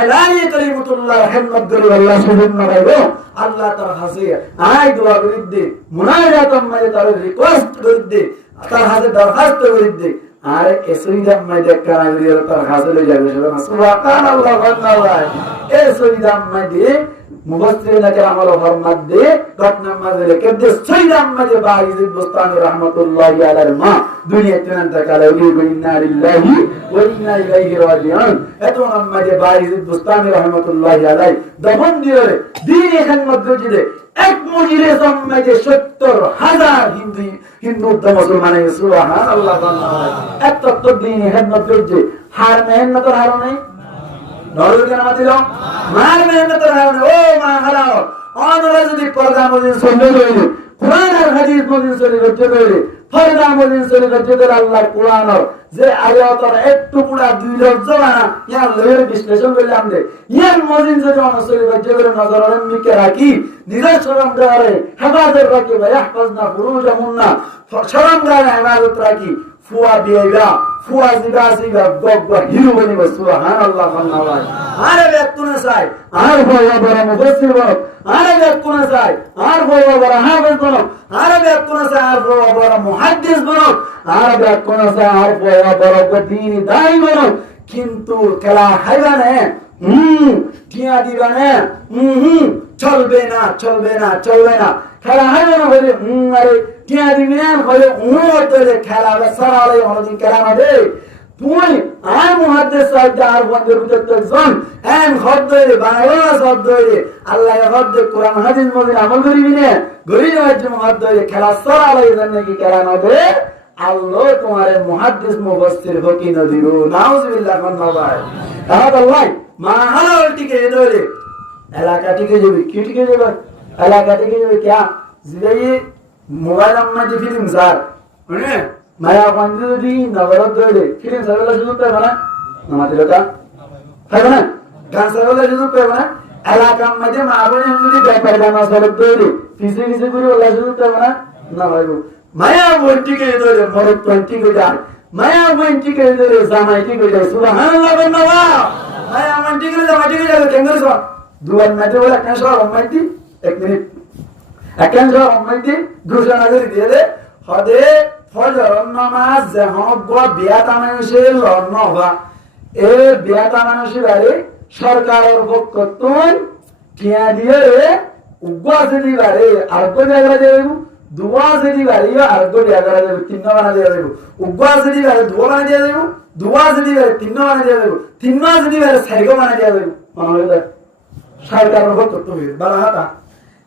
ইলাহি কালিমাতুল্লাহ মুহাম্মদুর রাসূলুল্লাহ ভাইও আল্লাহ তার কাছে আই দোয়া করি দে মুনাজাত মাঝে তার রিকোয়েস্ট করি দে তার কাছে দরখাস্ত করি দে আর এসইদাম মাঝে কারাগির তার কাছে লই যাবে সুবহানাল্লাহ ওয়াল্লাহ এসইদাম মাঝে মুফাসসিরিন কেরামের ফরমাত দে ঘটনা মাঝে রেখে দে সৈদাম মাঝে বাইজিদ বুস্তামি রাহমাতুল্লাহি আলাইহি মা দুনিয়াতে ইন্তেকাল হইবে ইন্না লিল্লাহি ওয়া ইন্না ইলাইহি রাজিউন এত মাঝে বাইজিদ বুস্তামি রাহমাতুল্লাহি আলাইহি দমন দিয়ে দিন এখান মধ্যে জিদে এক মজিরে মাঝে ৭০,০০০ হিন্দু মুসলমানের সুবহানাল্লাহ এত তো দিন এখান মধ্যে যে হার মেহনতের হার নাই নরকে নামা দিল মার মেহনতের কারণে ও মা হারাও অনরা যদি পর্দা মজিদ সুন্দর হইলে কোরআন আর হাদিস মজিদ শরীফ হইলে পর্দা মজিদ শরীফ হইলে আল্লাহর কোরআনের যে আয়াতের একটু পুরা দুই লফজ না ইয়া লয়ের বিশ্লেষণ করলাম দে ইয়ার মজিদ যদি অন শরীফ হইলে নজর মিকে রাখি নিজের শরম গায়ে হেফাজত রাখি ভাই ইহফাজনা ফুরুজাহুন্না শরম গায়ে হেফাজত রাখি ফুয়া বিয়েগা ফুয়া জিগা জিগা গগ হিরো বনিব সুবহানাল্লাহ আল্লাহ আরে বেতুনে চাই আর বড় বড় মুফাসসির বড় আরে বেতুনে চাই আর বড় বড় হাফেজ বড় আরে বেতুনে চাই আর বড় বড় মুহাদ্দিস বড় আরে বেতুনে চাই আর বড় বড় দ্বীন দাই বড় কিন্তু খেলা খাইবানে টিয়া দিবানে চলবে না চলবে না চলবে না খেলা খাইবানে বলে আরে টিয়া দিবেন বলে ওরে খেলা সারালে অনেকদিন খেলা না দে তুই আর মুহাদ্দিস সাহেব আর বন্ধের ভিতর একজন এম হদ্দরে বাংলা শব্দরে আল্লাহ হদ্দে কোরআন হাদিস মধ্যে আমল করিবি না গরিব হচ্ছে মুহাদ্দিস খেলা সারালে জন্য কি খেলা না দে আল্লাহ তোমারে মুহাদ্দিস মুফাসসির হকি না দিরো নাউজুবিল্লাহ আল্লাহ আল্লাহ মা হালাল টিকে ধরে এলাকা টিকে যাবে কি টিকে যাবে এলাকা টিকে যাবে क्या জিলাই মোবাইল আমাদের ফিল্ম স্যার মানে মায়া বন্ধুদি নগরত ধরে ফিল্ম সাবেলা শুধু পাবে না আমাদের লোকা পাবে না গান সাবেলা শুধু পাবে না এলাকা আমাদের মা বলে যদি ব্যাপার গানা সরব ধরে ফিসে ফিসে করে ওলা শুধু পাবে না না ভাইগো মায়া বন্টিকে ধরে মরত বন্টিকে যায় মায়া বন্টিকে ধরে জামাইটিকে যায় সুবহানাল্লাহ বান্নাল্লাহ মায়া বন্টিকে জামাইটিকে যায় কেন সব দুয়ার নাতে বলে কেন সব অম্মাইটি 1 মিনিট এখন সব অম্মাইটি দুশো নাগরি দিয়ে দে হদে ফজর নামাজ জহব বিয়াতা মানুষের লড়ন হওয়া এ বিয়াতা মানুষের বাড়ি সরকারের পক্ষ তুন টিয়া দিয়ে উগ্গা সেদি বাড়ি আরব্য জায়গা দিয়ে দুয়া সেদি বাড়ি আরব্য জায়গা দিয়ে 3 বানা দিয়ে দেব উগ্গা সেদি বাড়ি 2 বানা দিয়ে দেব দুয়া সেদি বাড়ি 3 বানা দিয়ে দেব 3 বানা সেদি বাড়ি 4 বানা দিয়ে দেব মানে সরকারের পক্ষ তুন বালা হাতা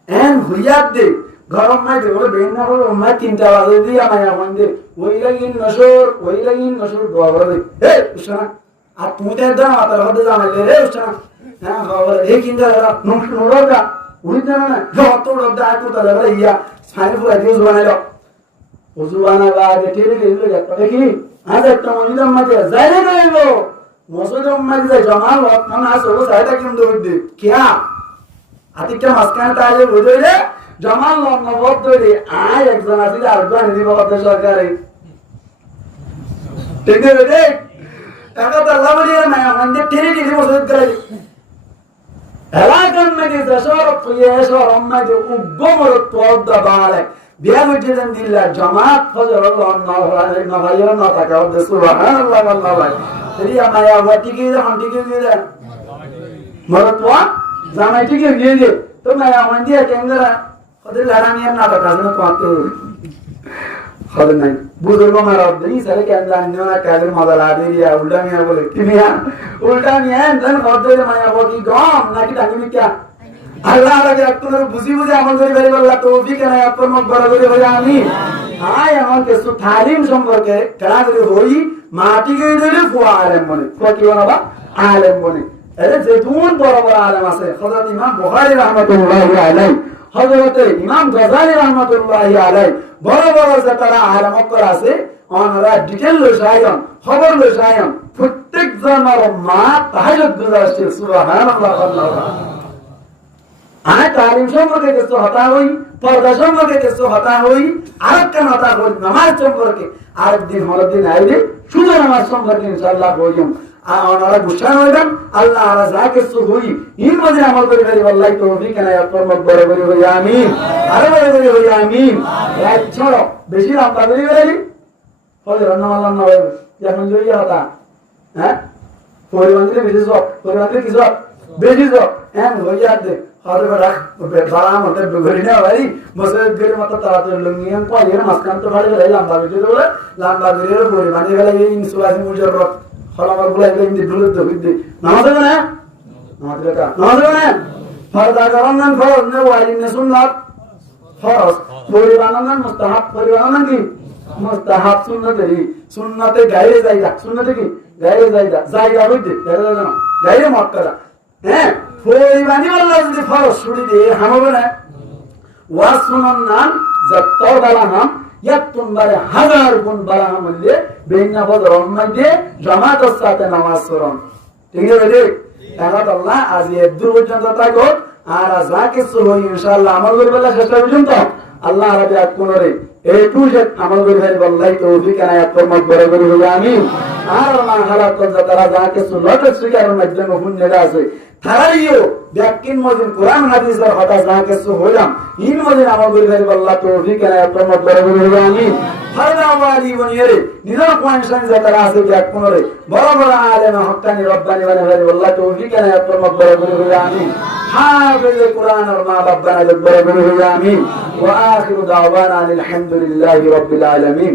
এন হুইয়াত দে গরম মাই দেবো বেনা হলো মাই 3টা বাজে দিয়া মায়া মন্দে ওই লাগিন নসর দোয়া দে হে উশনা আর তুমি তো একদম মাথার মধ্যে জামাইলে রে উশনা হ্যাঁ বাবা এই কিনটা নোড়া উড়ি জানা না যত রোদা করতে যাবে ইয়া সাইন ফুলা দিউস বানাইলো ওযু বানাবা দেখে গেলে একটা দেখি আজ একটা মনিদম মাঝে যাইলে গইলো মসজিদম মাঝে জমাল মন আসো সাইটা কিন্তু হইছে কিয়া আতিকা মাসকান তাইলে বুঝইলে জমাল নবদ ধরে আয় একজন আসলে আরেকজন দিব কত সরকারে ঠিক আছে রে টাকা তো আল্লাহ বলিয়া না আমাদের টেরি মসজিদ করে এলাকার মধ্যে দেশর প্রিয়সর আমাদের উগ্গমর পদ বালে বিয়া বুঝেন দিল্লা জামাত ফজর নহাইরা না থাকে ও সুবহানাল্লাহ আল্লাহ তেরি আমায়া ওয়াটিকে হান্টিকে দিয়ে মরতওয়া জামাইটিকে দিয়ে তো মায়া মন্দিয়া কেঙ্গরা ওদের লারানিয়ার না কথা না তো হবে নাই বুজুর্গ মারা দেই সারে কেন না কালে মজা লাগিয়া উল্টা মিয়া বলে কি মিয়া উল্টা মিয়া দেন হদে মায়া বকি গম নাকি টাঙ্গি মিয়া আল্লাহ আগে আপনারা বুঝি আমল করে বের আল্লাহ তৌফিক না আপনার মুখ বড় করে হই আমিন আয় আমার কিছু তালিম সম্পর্কে ক্লাস হই মাটিকে দিলে ফুয়া আলেম বলে ফুয়া কি বাবা আলেম বলে আরে যেতুন বড় বড় আলেম আছে হযরত ইমাম বুখারী রাহমাতুল্লাহি আলাইহি হযরত ইমাম গাযালি রাহমাতুল্লাহি আলাইহি বড় বড় যে তারা আলেম করা আছে ওনারা ডিটেইল লইসায়ন খবর লইসায়ন প্রত্যেক জনের মা তাহাজ্জুদ গুজারছে সুবহানাল্লাহ আল্লাহ আয় তালিম সম্পর্কে কিছু হতা হই পর্দা সম্পর্কে কিছু হতা হই আরেকটা হতা হই নামাজ সম্পর্কে আরেকদিন হরদিন আইলে শুধু নামাজ সম্পর্কে ইনশাআল্লাহ বইম ওনারা গুসান হইবেন আল্লাহ আলা যা কিছু হই ইন মধ্যে আমল করে ফেলি আল্লাহ তৌফিক না আপনার মুখ বড় করে হই আমিন আরে বড় করে হই আমিন এক ছড়ো বেশি লম্বা করে গেলি ফলে রান্নামাল্লাহ না হবে এখন জয়ী হতা হ্যাঁ পরিবারে বেশি সব পরিবারে কি সব বেশি সব হ্যাঁ হইয়া দে হরে বড়া বালা মতে গরি না ভাই মসজিদ গরি মত তাড়াতাড়ি লঙ্গিয়ান কয় এর মাসকান তো ভালো লাগে লম্বা ভিডিও বলে লম্বা ভিডিও পরিবারে গেলে ইন সুলাসি মুজররত হলামার গুলাই গেলে ইন্দি দুলুত দিদি নামাজ হবে না নামাজ লেখা নামাজ হবে না ফরজ আজরান ফরজ নে ওয়াজিব নে সুন্নাত ফরজ পরিবানান মুস্তাহাব পরিবানান কি মুস্তাহাব সুন্নতেই সুন্নতে গায়ে যাইদা সুন্নতে কি গায়ে যাইদা যাইদা হইতে গায়ে জানো গায়ে মত করা হ্যাঁ পরিবানি আল্লাহ যদি ফরজ ছুটি দিয়ে হামবে না ওয়াজ সুনান নাম যত বালা নাম ইয়াতুন বারে হাজার গুণ বালা আমলে বেনা বদর মধ্যে জামাতের সাথে নামাজ পড়ুন ঠিক আছে রে এখন আল্লাহ আজ এই দূর পর্যন্ত থাকো আর যা কিছু হই ইনশাআল্লাহ আমল করবে শেষ পর্যন্ত আল্লাহ রাব্বি কোনরে এই টুজে আমল করি ভাই বল্লাই তৌফিক আনায়াত ফরমাত বড় করে হই আমিন। আর মা হালাত যারা যা কিছু লট স্বীকারের মাধ্যমে পুণ্যটা আছে তারাইও ব্যাকিন মজিন কোরআন হাদিসের হতা যা কিছু হইলাম ইন মজিন আমল করি ভাই বল্লা তৌফিক আনায়াত ফরমাত বড় করে হই আমিন। ফারদা ওয়ালি বনিয়ে নিজের কোয়ানশন যারা আছে ব্যাকুন রে বড় বড় আলেম হক্কানি রব্বানি বলে ভাই বল্লা তৌফিক আনায়াত ফরমাত বড় করে হই আমিন। حافظ القرآن وما ربنا جبر به آمين وآخر دعوانا الحمد لله رب العالمين.